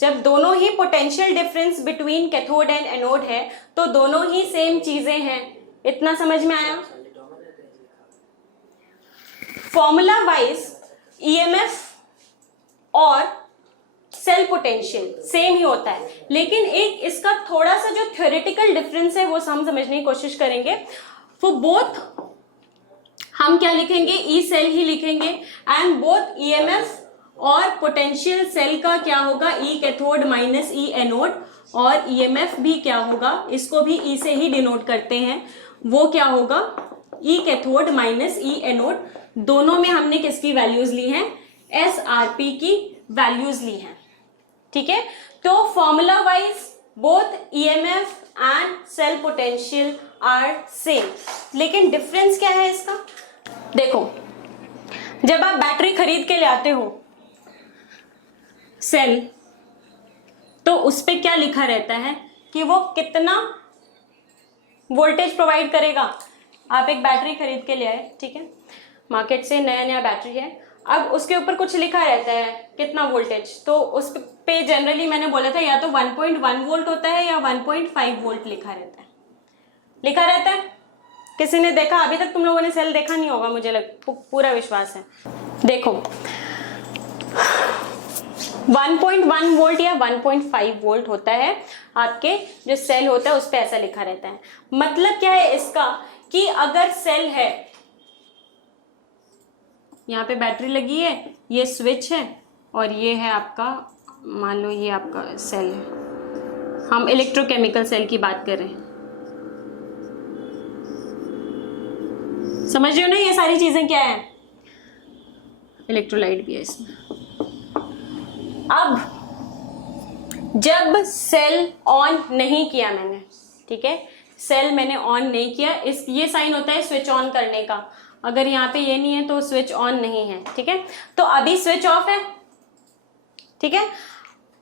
जब दोनों ही potential difference between cathode and anode है तो दोनों ही सेम चीजें हैं, इतना समझ में आया। फॉर्मूला वाइज ईएमएफ और सेल पोटेंशियल सेम ही होता है, लेकिन एक इसका थोड़ा सा जो थ्योरेटिकल डिफरेंस है वो हम समझने की कोशिश करेंगे। फॉर बोथ हम क्या लिखेंगे, ई सेल ही लिखेंगे, एंड बोथ ईएमएफ और पोटेंशियल सेल का क्या होगा, ई कैथोड माइनस ई एनोड, और ईएमएफ भी क्या होगा, इसको भी ई से ही डिनोट करते हैं, वो क्या होगा, ई कैथोड माइनस ई एनोड। दोनों में हमने किसकी वैल्यूज ली हैं, एसआरपी की वैल्यूज ली हैं, ठीक है। तो formula wise both EMF and cell potential are same, लेकिन डिफरेंस क्या है इसका, देखो जब आप बैटरी खरीद के ले आते हो सेल, तो उस पे क्या लिखा रहता है कि वो कितना वोल्टेज प्रोवाइड करेगा। आप एक बैटरी खरीद के ले आए, ठीक है, मार्केट से नया नया बैटरी है, अब उसके ऊपर कुछ लिखा रहता है कितना वोल्टेज, तो उस पे जनरली मैंने बोला था या तो 1.1 वोल्ट होता है या 1.5 वोल्ट लिखा रहता है, लिखा रहता है। किसी ने देखा, अभी तक तुम लोगों ने सेल देखा नहीं होगा, मुझे पूरा विश्वास है। देखो 1.1 वोल्ट या 1.5 वोल्ट होता है, आपके जो सेल होता है उस पे ऐसा लिखा रहता है। मतलब क्या है इसका, कि अगर सेल है, यहाँ पे बैटरी लगी है, ये स्विच है, और ये है आपका, मान लो ये आपका सेल है, हम इलेक्ट्रोकेमिकल सेल की बात कर रहे हैं, समझ रहे हो ना, ये सारी चीजें क्या है, इलेक्ट्रोलाइट भी है इसमें। अब जब सेल ऑन नहीं किया मैंने, ठीक है, सेल मैंने ऑन नहीं किया, इस ये साइन होता है स्विच ऑन करने का, अगर यहाँ पे ये नहीं है तो स्विच ऑन नहीं है, ठीक है। तो अभी स्विच ऑफ है, ठीक है।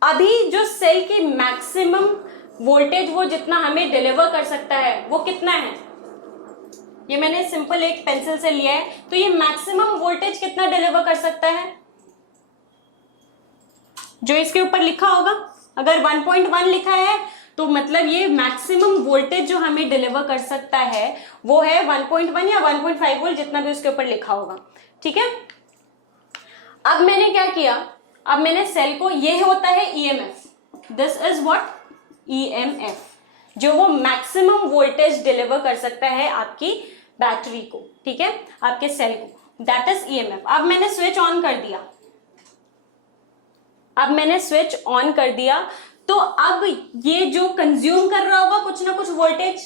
अभी जो सेल की मैक्सिमम वोल्टेज वो जितना हमें डिलीवर कर सकता है वो कितना है, ये मैंने सिंपल एक पेंसिल से लिया है, तो ये मैक्सिमम वोल्टेज कितना डिलीवर कर सकता है, जो इसके ऊपर लिखा होगा, अगर 1.1 लिखा है तो मतलब ये मैक्सिमम वोल्टेज जो हमें डिलीवर कर सकता है वो है 1.1 या 1.5 वोल्ट, जितना भी उसके ऊपर लिखा होगा, ठीक है। अब मैंने क्या किया, अब मैंने सेल को, ये होता है EMF, this is what, EMF, जो वो मैक्सिमम वोल्टेज डिलीवर कर सकता है आपकी बैटरी को, ठीक है, आपके सेल को, दैट इज ईएमएफ। अब मैंने स्विच ऑन कर दिया, अब मैंने स्विच ऑन कर दिया, तो अब ये जो कंज्यूम कर रहा होगा कुछ ना कुछ वोल्टेज।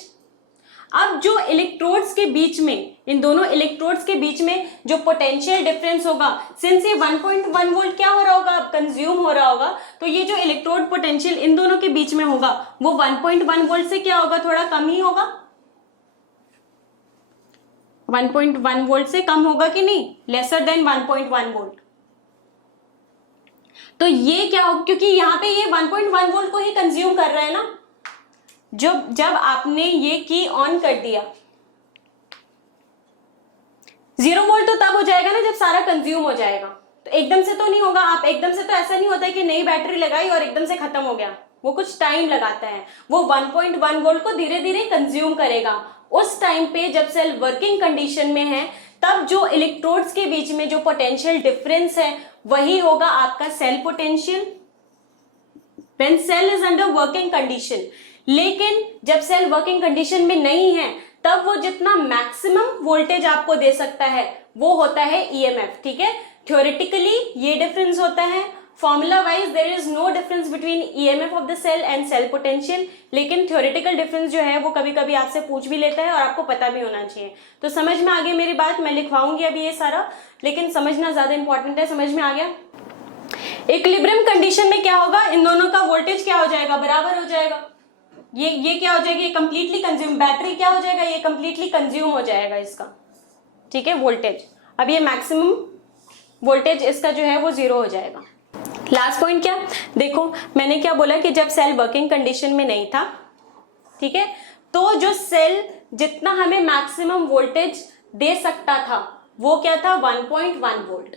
अब जो इलेक्ट्रोड्स के बीच में, इन दोनों इलेक्ट्रोड्स के बीच में जो पोटेंशियल डिफरेंस होगा, सिंस ये 1.1 वोल्ट क्या हो रहा होगा, अब कंज्यूम हो रहा होगा, तो ये जो इलेक्ट्रोड पोटेंशियल इन दोनों के बीच में होगा वो 1.1 वोल्ट से क्या होगा, थोड़ा कम ही होगा, 1.1 वोल्ट से कम होगा कि नहीं, लेसर देन 1.1 वोल्ट। तो ये क्या हो, क्योंकि यहाँ पे ये 1.1 वोल्ट को ही कंज्यूम कर रहा है ना, जब आपने ये की ऑन कर दिया, 0 वोल्ट तो तब हो जाएगा ना जब सारा कंज्यूम हो जाएगा, तो एकदम से तो नहीं होगा। आप एकदम से, तो ऐसा नहीं होता है कि नई बैटरी लगाई और एकदम से खत्म हो गया, वो कुछ टाइम लगाता है, वो 1.1 वोल्ट को धीरे धीरे कंज्यूम करेगा। उस टाइम पे जब सेल वर्किंग कंडीशन में है, तब जो इलेक्ट्रोड्स के बीच में जो पोटेंशियल डिफरेंस है वही होगा आपका cell potential, when cell is under working condition. लेकिन जब सेल वर्किंग कंडीशन में नहीं है, तब वो जितना मैक्सिमम वोल्टेज आपको दे सकता है वो होता है ईएमएफ, ठीक है। थ्योरेटिकली ये डिफरेंस होता है, formula wise there is no difference between EMF of the cell and cell potential, लेकिन थ्योरेटिकल डिफरेंस जो है वो कभी कभी आपसे पूछ भी लेता है और आपको पता भी होना चाहिए। तो समझ में आ गई मेरी बात, मैं लिखवाऊंगी अभी ये सारा, लेकिन समझना ज्यादा इंपॉर्टेंट है। समझ में आ गया? इक्विलिब्रियम कंडीशन में क्या होगा, इन दोनों का वोल्टेज क्या हो जाएगा, बराबर हो जाएगा। ये क्या हो जाएगी, ये कंप्लीटली कंज्यूम, बैटरी क्या हो जाएगा, ये कंप्लीटली कंज्यूम हो जाएगा इसका, ठीक है, वोल्टेज। अब ये मैक्सिमम वोल्टेज इसका जो है वो 0 हो जाएगा। लास्ट पॉइंट क्या, देखो मैंने क्या बोला कि जब सेल वर्किंग कंडीशन में नहीं था, ठीक है, तो जो सेल जितना हमें मैक्सिमम वोल्टेज दे सकता था वो क्या था, 1.1 वोल्ट।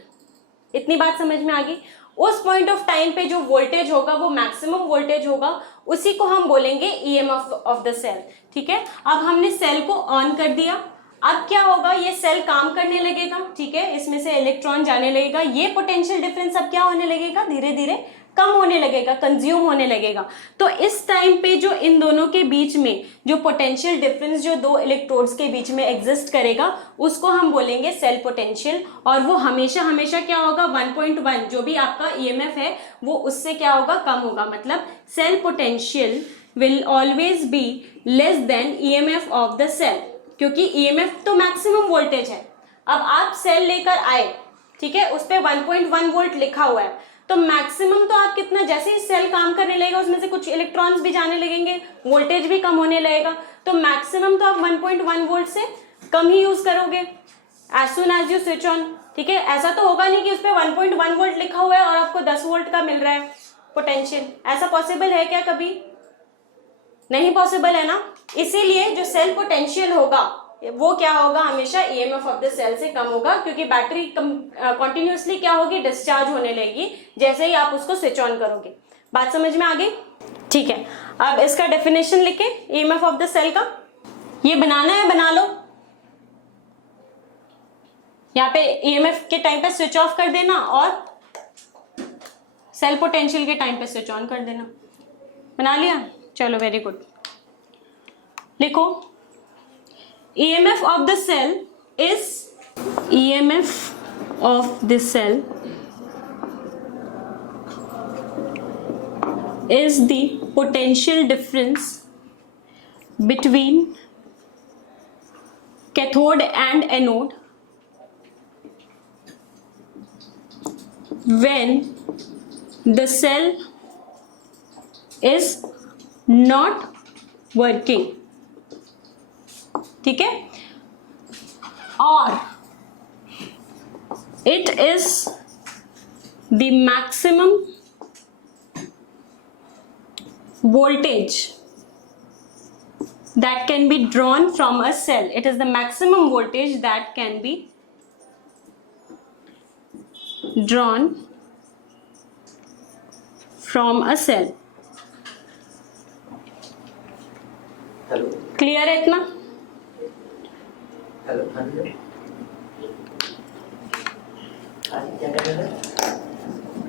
इतनी बात समझ में आ गई? उस पॉइंट ऑफ टाइम पे जो वोल्टेज होगा वो मैक्सिमम वोल्टेज होगा, उसी को हम बोलेंगे ईएमएफ ऑफ द सेल, ठीक है। अब हमने सेल को ऑन कर दिया, अब क्या होगा, ये सेल काम करने लगेगा, ठीक है, इसमें से इलेक्ट्रॉन जाने लगेगा, ये पोटेंशियल डिफरेंस अब क्या होने लगेगा, धीरे धीरे कम होने लगेगा, कंज्यूम होने लगेगा। तो इस टाइम पे जो इन दोनों के बीच में जो पोटेंशियल डिफरेंस जो दो इलेक्ट्रोड्स के बीच में एग्जिस्ट करेगा उसको हम बोलेंगे सेल पोटेंशियल। और वो हमेशा हमेशा क्या होगा, 1.1 जो भी आपका ईएमएफ है वो उससे क्या होगा, कम होगा। मतलब cell potential will always be less than EMF of the cell, क्योंकि ईएमएफ तो मैक्सिमम वोल्टेज है। अब आप सेल लेकर आए, ठीक है, उस पर 1.1 वोल्ट लिखा हुआ है, तो मैक्सिमम तो आप कितना, जैसे ही सेल काम करने लगेगा उसमें से कुछ इलेक्ट्रॉन्स भी जाने लगेंगे, वोल्टेज भी कम होने लगेगा, तो मैक्सिमम तो आप 1.1 वोल्ट से कम ही यूज करोगे as soon as you switch on. ठीक है, ऐसा तो होगा नहीं कि उस पर 1.1 वोल्ट लिखा हुआ है और आपको 10 वोल्ट का मिल रहा है पोटेंशियल। ऐसा पॉसिबल है क्या कभी? नहीं पॉसिबल है ना। इसीलिए जो सेल पोटेंशियल होगा वो क्या होगा, हमेशा ईएमएफ ऑफ द सेल से कम होगा, क्योंकि बैटरी कंटिन्यूअसली क्या होगी, डिस्चार्ज होने लगेगी जैसे ही आप उसको स्विच ऑन करोगे। बात समझ में आ गई? ठीक है, अब इसका डेफिनेशन लिखे ईएमएफ ऑफ द सेल का। ये बनाना है, बना लो। यहाँ पे ईएमएफ के टाइम पे स्विच ऑफ कर देना और सेल पोटेंशियल के टाइम पे स्विच ऑन कर देना। बना लिया? चलो, वेरी गुड। लिखो, EMF of the cell is EMF of the cell is the potential difference between cathode and anode when the cell is not working। ठीक है, और it is the maximum voltage that can be drawn from a cell. It is the maximum voltage that can be drawn from a cell. Clear है इतना?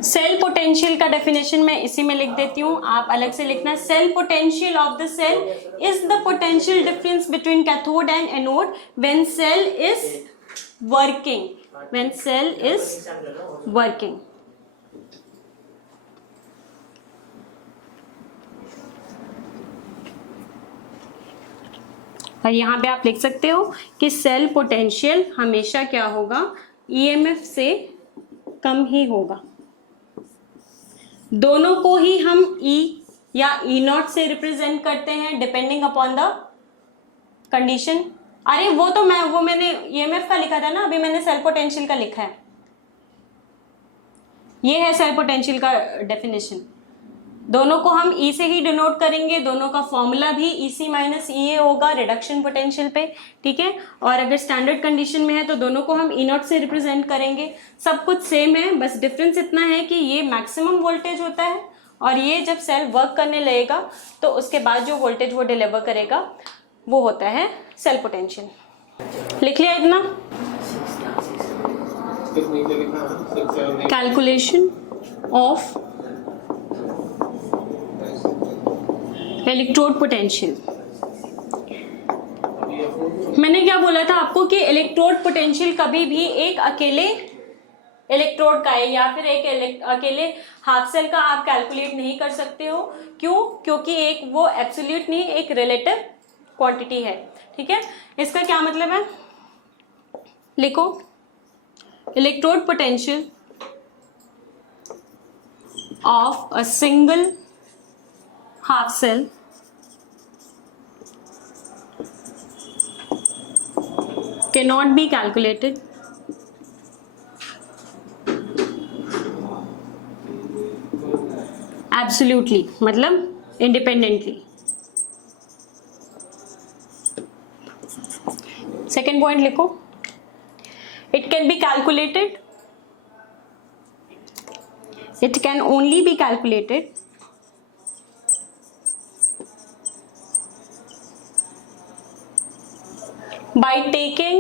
Cell potential का definition मैं इसी में लिख देती हूं, आप अलग से लिखना। Cell potential of the cell is the potential difference between cathode and anode when cell is working. When cell is working. और यहाँ पे आप लिख सकते हो कि सेल पोटेंशियल हमेशा क्या होगा, ईएमएफ से कम ही होगा। दोनों को ही हम E या E0 से रिप्रेजेंट करते हैं डिपेंडिंग अपॉन द कंडीशन। अरे वो मैंने ईएमएफ का लिखा था ना, अभी मैंने सेल पोटेंशियल का लिखा है। ये है सेल पोटेंशियल का डेफिनेशन। दोनों को हम E से ही डिनोट करेंगे, दोनों का फॉर्मूला भी EC माइनस EA होगा रिडक्शन पोटेंशियल पे। ठीक है, और अगर स्टैंडर्ड कंडीशन में है तो दोनों को हम E0 से रिप्रेजेंट करेंगे। सब कुछ सेम है, बस डिफरेंस इतना है कि ये मैक्सिमम वोल्टेज होता है और ये जब सेल वर्क करने लगेगा तो उसके बाद जो वोल्टेज वो डिलीवर करेगा वो होता है सेल पोटेंशियल। लिख लिया इतना? Calculation of electrode potential. मैंने क्या बोला था आपको कि इलेक्ट्रोड पोटेंशियल कभी भी एक अकेले इलेक्ट्रोड का है या फिर एक अकेले हाफ सेल का आप कैलकुलेट नहीं कर सकते हो। क्यों? क्योंकि एक वो एब्सोल्यूट नहीं, एक रिलेटिव क्वांटिटी है। ठीक है, इसका क्या मतलब है, लिखो, electrode potential of a single half cell cannot be calculated absolutely, मतलब independently। सेकेंड पॉइंट लिखो, it can be calculated, it can only be calculated by taking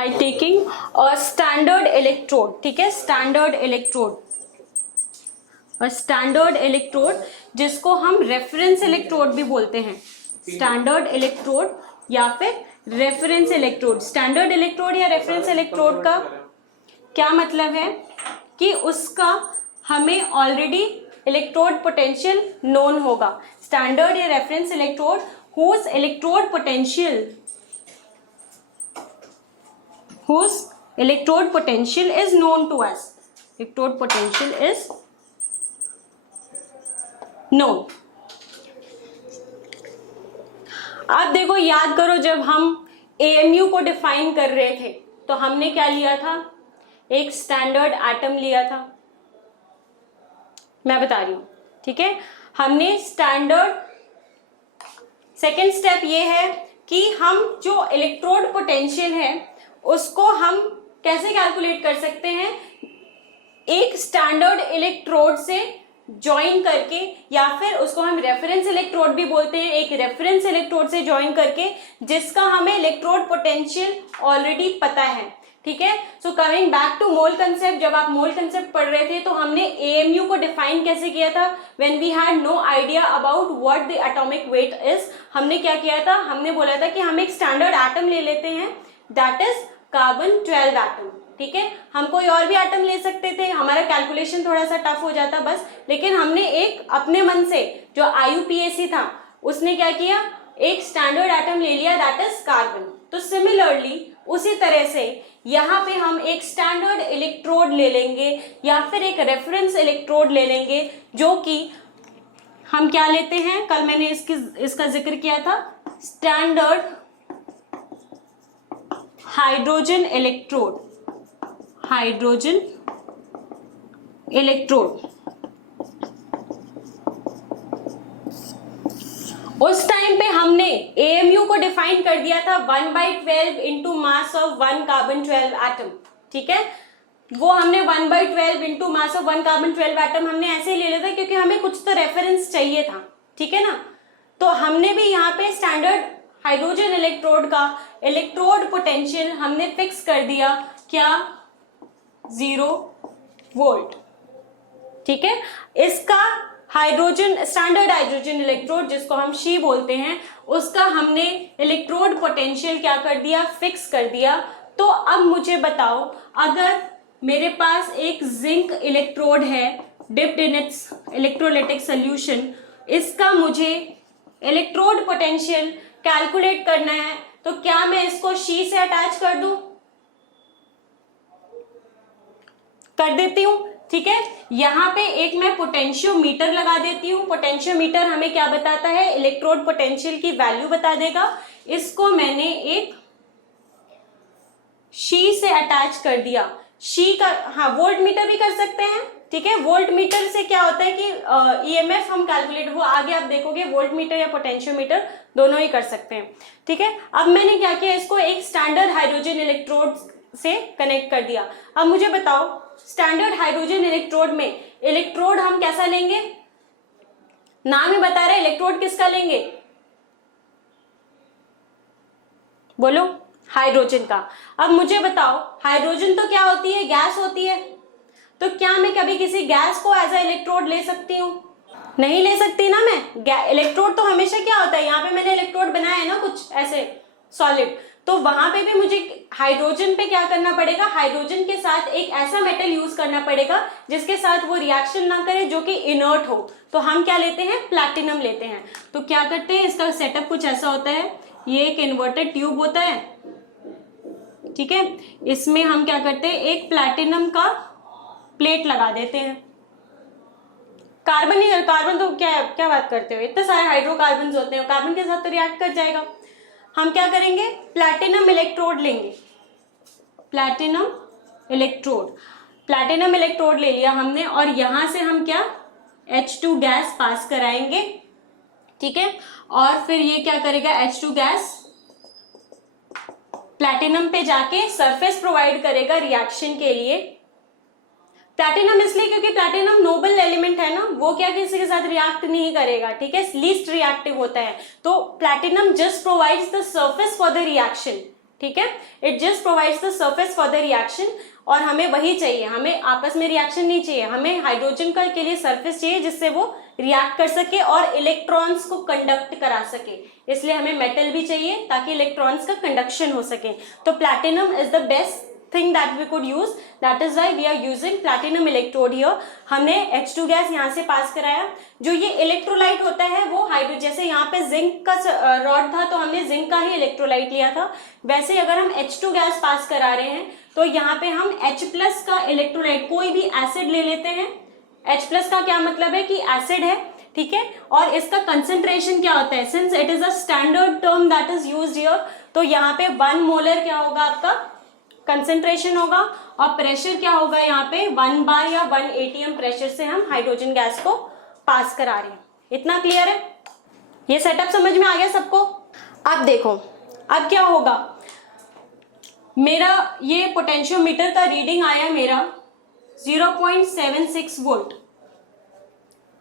by taking a standard electrode, ठीक है, standard electrode, और standard electrode जिसको हम reference electrode भी बोलते हैं, स्टैंडर्ड इलेक्ट्रोड या फिर रेफरेंस इलेक्ट्रोड। स्टैंडर्ड इलेक्ट्रोड या रेफरेंस इलेक्ट्रोड का क्या मतलब है कि उसका हमें ऑलरेडी इलेक्ट्रोड पोटेंशियल नोन होगा। स्टैंडर्ड या reference electrode whose electrode potential is known to us, electrode potential is known। आप देखो, याद करो, जब हम AMU को डिफाइन कर रहे थे तो हमने क्या लिया था, एक स्टैंडर्ड एटम लिया था, मैं बता रही हूं, ठीक है। हमने स्टैंडर्ड, सेकेंड स्टेप ये है कि हम जो इलेक्ट्रोड पोटेंशियल है उसको हम कैसे कैलकुलेट कर सकते हैं, एक स्टैंडर्ड इलेक्ट्रोड से ज्वाइन करके, या फिर उसको हम रेफरेंस इलेक्ट्रोड भी बोलते हैं, एक रेफरेंस इलेक्ट्रोड से ज्वाइन करके जिसका हमें इलेक्ट्रोड पोटेंशियल ऑलरेडी पता है, ठीक है। So coming back to mole concept, जब आप मोल कंसेप्ट पढ़ रहे थे तो हमने AMU को डिफाइन कैसे किया था, when we had no idea about what the atomic weight is. हमने क्या किया था, हमने बोला था कि हम एक स्टैंडर्ड एटम ले लेते हैं, दैट इज कार्बन 12 एटम, ठीक है। हम कोई और भी एटम ले सकते थे, हमारा कैलकुलेशन थोड़ा सा टफ हो जाता बस, लेकिन हमने एक अपने मन से, जो IUPAC था उसने क्या किया, एक स्टैंडर्ड एटम ले लिया, दैट इज कार्बन। तो सिमिलरली उसी तरह से यहाँ पे हम एक स्टैंडर्ड इलेक्ट्रोड ले लेंगे या फिर एक रेफरेंस इलेक्ट्रोड ले लेंगे, जो कि हम क्या लेते हैं, कल मैंने इसका जिक्र किया था, standard hydrogen electrode, hydrogen electrode. उस टाइम पे हमने AMU को डिफाइन कर दिया था 1/12 into mass of 1 carbon 12 atom, ठीक है। वो हमने 1/12 into mass of 1 carbon 12 atom हमने ऐसे ही ले लिया था क्योंकि हमें कुछ तो रेफरेंस चाहिए था, ठीक है ना। तो हमने भी यहाँ पे स्टैंडर्ड हाइड्रोजन इलेक्ट्रोड का इलेक्ट्रोड पोटेंशियल हमने फिक्स कर दिया, क्या, 0 वोल्ट, ठीक है। इसका हाइड्रोजन, स्टैंडर्ड हाइड्रोजन इलेक्ट्रोड जिसको हम शी बोलते हैं, उसका हमने इलेक्ट्रोड पोटेंशियल क्या कर दिया, फिक्स कर दिया। तो अब मुझे बताओ, अगर मेरे पास एक जिंक इलेक्ट्रोड है dipped in its electrolytic solution, इसका मुझे इलेक्ट्रोड पोटेंशियल कैलकुलेट करना है, तो क्या मैं इसको शी से अटैच कर दूं, कर देती हूं, ठीक है। यहां पे एक मैं पोटेंशियोमीटर लगा देती हूं। पोटेंशियोमीटर हमें क्या बताता है, इलेक्ट्रोड पोटेंशियल की वैल्यू बता देगा। इसको मैंने एक शी से अटैच कर दिया। शी का, हाँ, वोल्ट मीटर भी कर सकते हैं, ठीक है। वोल्ट मीटर से क्या होता है कि EMF हम कैलकुलेट, वो आगे आप देखोगे, वोल्ट मीटर या पोटेंशियोमीटर दोनों ही कर सकते हैं, ठीक है। अब मैंने क्या किया, इसको एक स्टैंडर्ड हाइड्रोजन इलेक्ट्रोड से कनेक्ट कर दिया। अब मुझे बताओ, स्टैंडर्ड हाइड्रोजन इलेक्ट्रोड में इलेक्ट्रोड हम कैसा लेंगे, नाम ही बता रहे, इलेक्ट्रोड किसका लेंगे, बोलो, हाइड्रोजन का। अब मुझे बताओ, हाइड्रोजन तो क्या होती है, गैस होती है, तो क्या मैं कभी किसी गैस को एज अ इलेक्ट्रोड ले सकती हूँ, नहीं ले सकती ना मैं। इलेक्ट्रोड तो हमेशा क्या होता है, यहाँ पे मैंने इलेक्ट्रोड बनाया है ना कुछ ऐसे सॉलिड, तो वहां पे भी मुझे हाइड्रोजन पे क्या करना पड़ेगा, हाइड्रोजन के साथ एक ऐसा मेटल यूज करना पड़ेगा जिसके साथ वो रिएक्शन ना करे, जो कि इनर्ट हो। तो हम क्या लेते हैं, प्लैटिनम लेते हैं। तो क्या करते हैं, इसका सेटअप कुछ ऐसा होता है, ये एक इन्वर्टेड ट्यूब होता है, ठीक है। इसमें हम क्या करते हैं, एक प्लैटिनम का प्लेट लगा देते हैं। कार्बन ही, कार्बन तो क्या बात करते हो, इतने सारे हाइड्रोकार्बन होते हैं, कार्बन के साथ तो रिएक्ट कर जाएगा। हम क्या करेंगे, प्लैटिनम इलेक्ट्रोड लेंगे, प्लैटिनम इलेक्ट्रोड ले लिया हमने, और यहां से हम क्या, H2 गैस पास कराएंगे, ठीक है। और फिर ये क्या करेगा, H2 गैस प्लैटिनम पे जाके सरफेस प्रोवाइड करेगा रिएक्शन के लिए। प्लैटिनम इसलिए क्योंकि प्लैटिनम नोबल एलिमेंट है ना, वो क्या किसी के साथ रिएक्ट नहीं करेगा, ठीक है, लीस्ट रिएक्टिव होता है। तो platinum just provides the surface for the reaction, ठीक है, it just provides the surface for the reaction. और हमें वही चाहिए, हमें आपस में रिएक्शन नहीं चाहिए, हमें हाइड्रोजन का के लिए सरफेस चाहिए जिससे वो रिएक्ट कर सके और इलेक्ट्रॉन्स को कंडक्ट करा सके। इसलिए हमें मेटल भी चाहिए ताकि इलेक्ट्रॉन्स का कंडक्शन हो सके। तो platinum is the best thing that we could use, that is why we are using platinum electrode here। हमने H2 गैस यहाँ से पास कराया। जो ये इलेक्ट्रोलाइट होता है वो हाइड्रो, जैसे यहाँ पे जिंक का रॉड था तो हमने जिंक का ही इलेक्ट्रोलाइट लिया था, वैसे अगर हम H2 गैस पास करा रहे हैं तो यहाँ पे हम H+ का इलेक्ट्रोलाइट, कोई भी एसिड ले लेते हैं। H+ का क्या मतलब है कि एसिड है, ठीक है, और इसका कंसेंट्रेशन क्या होता है, since it is a standard term that is used here, तो यहाँ पे 1 मोलर क्या होगा आपका कंसेंट्रेशन होगा, और प्रेशर क्या होगा यहाँ पे 1 बार या 1 atm प्रेशर से हम हाइड्रोजन गैस को पास करा रहे हैं। इतना क्लियर है? ये सेटअप समझ में आ गया सबको? अब देखो अब क्या होगा, मेरा ये पोटेंशियोमीटर का रीडिंग आया मेरा 0.76 वोल्ट।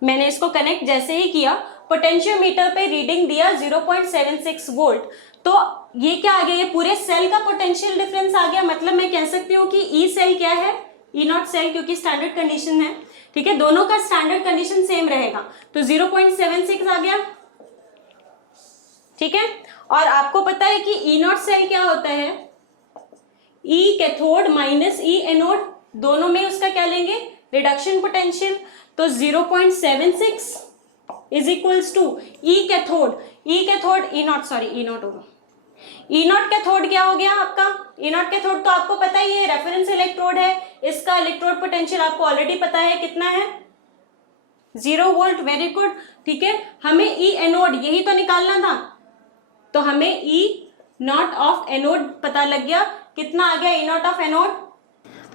मैंने इसको कनेक्ट जैसे ही किया, पोटेंशियोमीटर पे रीडिंग दिया 0.76 वोल्ट, तो ये क्या आ गया, ये पूरे सेल का पोटेंशियल डिफरेंस आ गया। मतलब मैं कह सकती हूँ कि ई सेल क्या है, ई नॉट सेल, क्योंकि स्टैंडर्ड कंडीशन है, ठीक है, दोनों का स्टैंडर्ड कंडीशन सेम रहेगा, तो 0.76 आ गया, ठीक है। और आपको पता है कि ई नॉट सेल क्या होता है, E cathode minus E anode, दोनों में उसका क्या लेंगे, रिडक्शन पोटेंशियल। तो 0.76 is equals to E cathode, E cathode E naught, sorry E naught होगा, ई नॉट कैथोड क्या हो गया आपका, ई नॉट कैथोड तो आपको पता ही है रेफरेंस इलेक्ट्रोड है, इसका इलेक्ट्रोड पोटेंशियल आपको ऑलरेडी पता है कितना है, 0 वोल्ट। वेरी गुड, ठीक है। हमें ई एनोड यही तो निकालना था, तो हमें ई नॉट ऑफ एनोड पता लग गया, कितना आ गया ई नॉट ऑफ एनोड।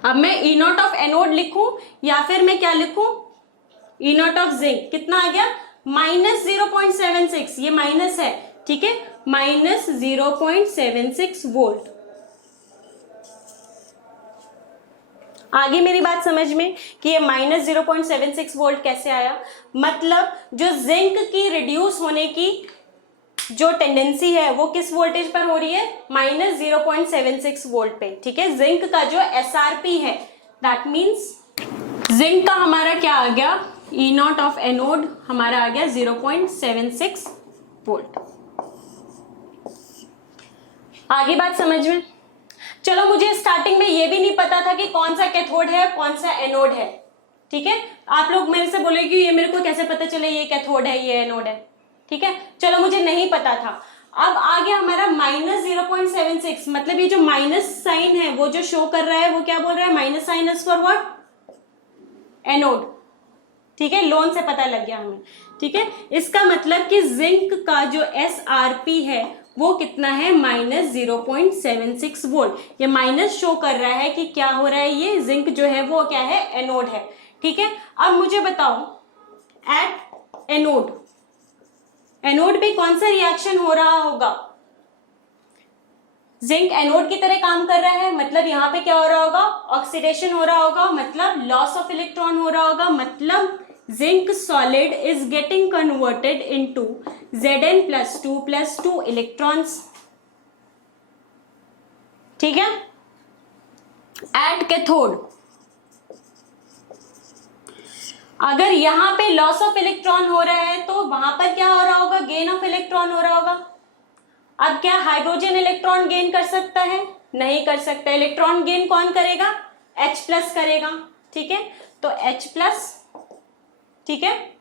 अब मैं ई नॉट ऑफ एनोड लिखूं या फिर मैं क्या लिखूं, ई नॉट ऑफ जिंक, कितना आ गया माइनस 0.76, ये माइनस है, ठीक है, माइनस 0.76 वोल्ट। आगे मेरी बात समझ में कि ये माइनस 0.76 वोल्ट कैसे आया, मतलब जो जिंक की रिड्यूस होने की जो टेंडेंसी है वो किस वोल्टेज पर हो रही है, माइनस 0.76 वोल्ट पे, ठीक है। जिंक का जो SRP है, दैट मीन्स जिंक का हमारा क्या आ गया, ई नॉट ऑफ एनोड हमारा आ गया 0.76 वोल्ट। आगे बात समझ में? चलो, मुझे स्टार्टिंग में ये भी नहीं पता था कि कौन सा कैथोड है कौन सा एनोड है, ठीक है। आप लोग मेरे से बोले कि ये मेरे को कैसे पता चले ये कैथोड है ये एनोड है, ठीक है। चलो, मुझे नहीं पता था। अब आ गया हमारा माइनस 0.76, मतलब ये जो माइनस साइन है वो जो शो कर रहा है वो क्या बोल रहा है, minus sign is for what, anode, ठीक है। लोन से पता लग गया हमें, ठीक है। इसका मतलब कि जिंक का जो SRP है वो कितना है, माइनस 0.76 वोल्ट। ये माइनस शो कर रहा है कि क्या हो रहा है, ये जिंक जो है वो क्या है, एनोड है, ठीक है। अब मुझे बताओ, एट एनोड, एनोड पे कौन सा रिएक्शन हो रहा होगा, जिंक एनोड की तरह काम कर रहा है, मतलब यहाँ पे क्या हो रहा होगा, ऑक्सीडेशन हो रहा होगा, मतलब लॉस ऑफ इलेक्ट्रॉन हो रहा होगा, मतलब zinc solid is getting converted into Zn+2 electrons, ठीक है। एट कैथोड अगर यहां पे लॉस ऑफ इलेक्ट्रॉन हो रहा है तो वहां पर क्या हो रहा होगा, गेन ऑफ इलेक्ट्रॉन हो रहा होगा। अब क्या हाइड्रोजन इलेक्ट्रॉन गेन कर सकता है, नहीं कर सकता। इलेक्ट्रॉन गेन कौन करेगा, H+ करेगा, ठीक है। तो H+, ठीक है,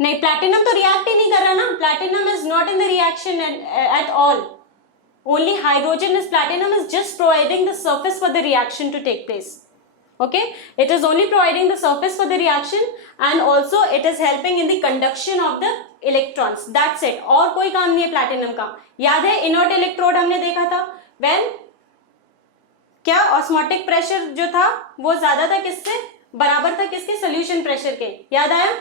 नहीं, प्लैटिनम तो रिएक्ट ही नहीं कर रहा ना, platinum is not in the reaction at all, only hydrogen is, platinum is just providing the surface for the reaction to take place, okay, it is only providing the surface for the reaction and also it is helping in the conduction of the electrons, that's it। और कोई काम नहीं है platinum का। याद है inert electrode हमने देखा था, when क्या ऑस्मोटिक प्रेशर जो था वो ज्यादा था, किससे बराबर था, किसके, सोल्यूशन प्रेशर के, याद आया।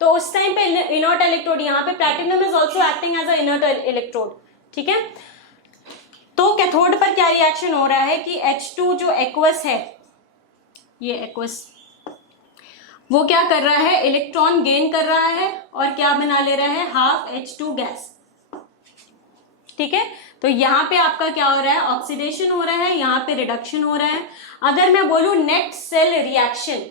तो उस टाइम पे इनर्ट इलेक्ट्रोड, यहाँ पे platinum is also acting as a inert electrode, ठीक है। तो कैथोड पर क्या रिएक्शन हो रहा है कि H2 जो एक्वस है, ये एक्वस, वो क्या कर रहा है, इलेक्ट्रॉन गेन कर रहा है और क्या बना ले रहा है, हाफ H2 गैस, ठीक है। तो यहाँ पे आपका क्या हो रहा है, ऑक्सीडेशन हो रहा है, यहाँ पे रिडक्शन हो रहा है। अगर मैं बोलूं net cell reaction,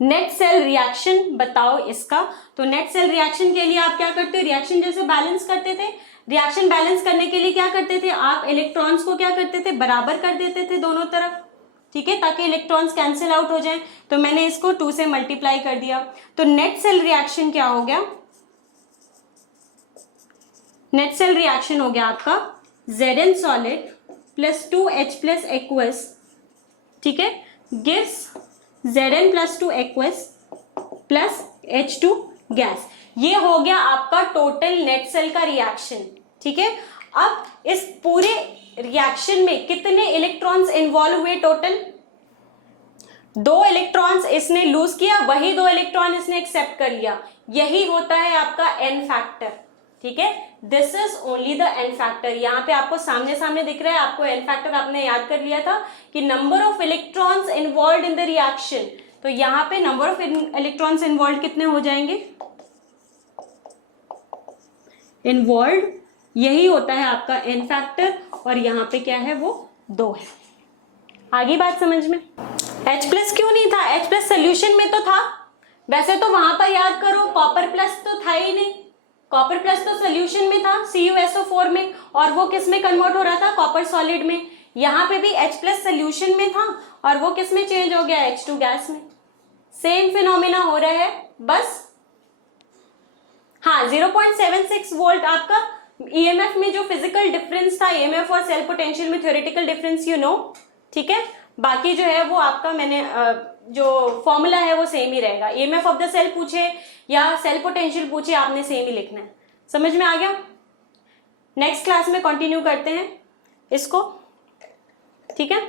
net cell reaction बताओ इसका, तो नेट सेल रिएक्शन के लिए आप क्या करते हो, रिएक्शन जैसे बैलेंस करते थे, रिएक्शन बैलेंस करने के लिए क्या करते थे आप, इलेक्ट्रॉन्स को क्या करते थे, बराबर कर देते थे दोनों तरफ, ठीक है, ताकि इलेक्ट्रॉन्स कैंसिल आउट हो जाए। तो मैंने इसको 2 से मल्टीप्लाई कर दिया। तो नेट सेल रिएक्शन क्या हो गया, नेट सेल रिएक्शन हो गया आपका Zn solid plus 2H plus aqueous, ठीक है, gives Zn plus 2 aqueous plus H2 gas. ये हो गया आपका टोटल नेट सेल का रिएक्शन, ठीक है। अब इस पूरे रिएक्शन में कितने इलेक्ट्रॉन्स इन्वॉल्व हुए, टोटल 2 इलेक्ट्रॉन्स इसने लूज किया, वही 2 इलेक्ट्रॉन इसने एक्सेप्ट कर लिया, यही होता है आपका एन फैक्टर, ठीक है। This is only the n factor. यहाँ पे आपको सामने सामने दिख रहा है, आपको एन फैक्टर आपने याद कर लिया था कि number of electrons involve in the reaction. तो यहाँ पे नंबर ऑफ इलेक्ट्रॉन्स इन्वॉल्व कितने हो जाएंगे, इन्वॉल्व यही होता है आपका एन फैक्टर, और यहाँ पे क्या है वो 2 है। आगे बात समझ में। H प्लस क्यों नहीं था, H प्लस सोल्यूशन में तो था, वैसे तो वहां पर याद करो कॉपर प्लस तो था ही नहीं, कॉपर प्लस तो सोल्यूशन में था CuSO4 में, और वो किस में कन्वर्ट हो रहा था, कॉपर सॉलिड में। यहाँ पे भी H प्लस सोल्यूशन में था और वो किस में चेंज हो गया, H2 गैस में। सेम फिनोमिना हो रहा है, बस हाँ 0.76 वोल्ट आपका EMF में जो फिजिकल डिफरेंस था, EMF और सेल पोटेंशियल में थ्योरेटिकल डिफरेंस यू नो, ठीक है। बाकी जो है वो आपका मैंने जो फॉर्मूला है वो सेम ही रहेगा, EMF ऑफ द सेल पूछे या सेल पोटेंशियल पूछे, आपने सेम ही लिखना है। समझ में आ गया। नेक्स्ट क्लास में कंटिन्यू करते हैं इसको, ठीक है।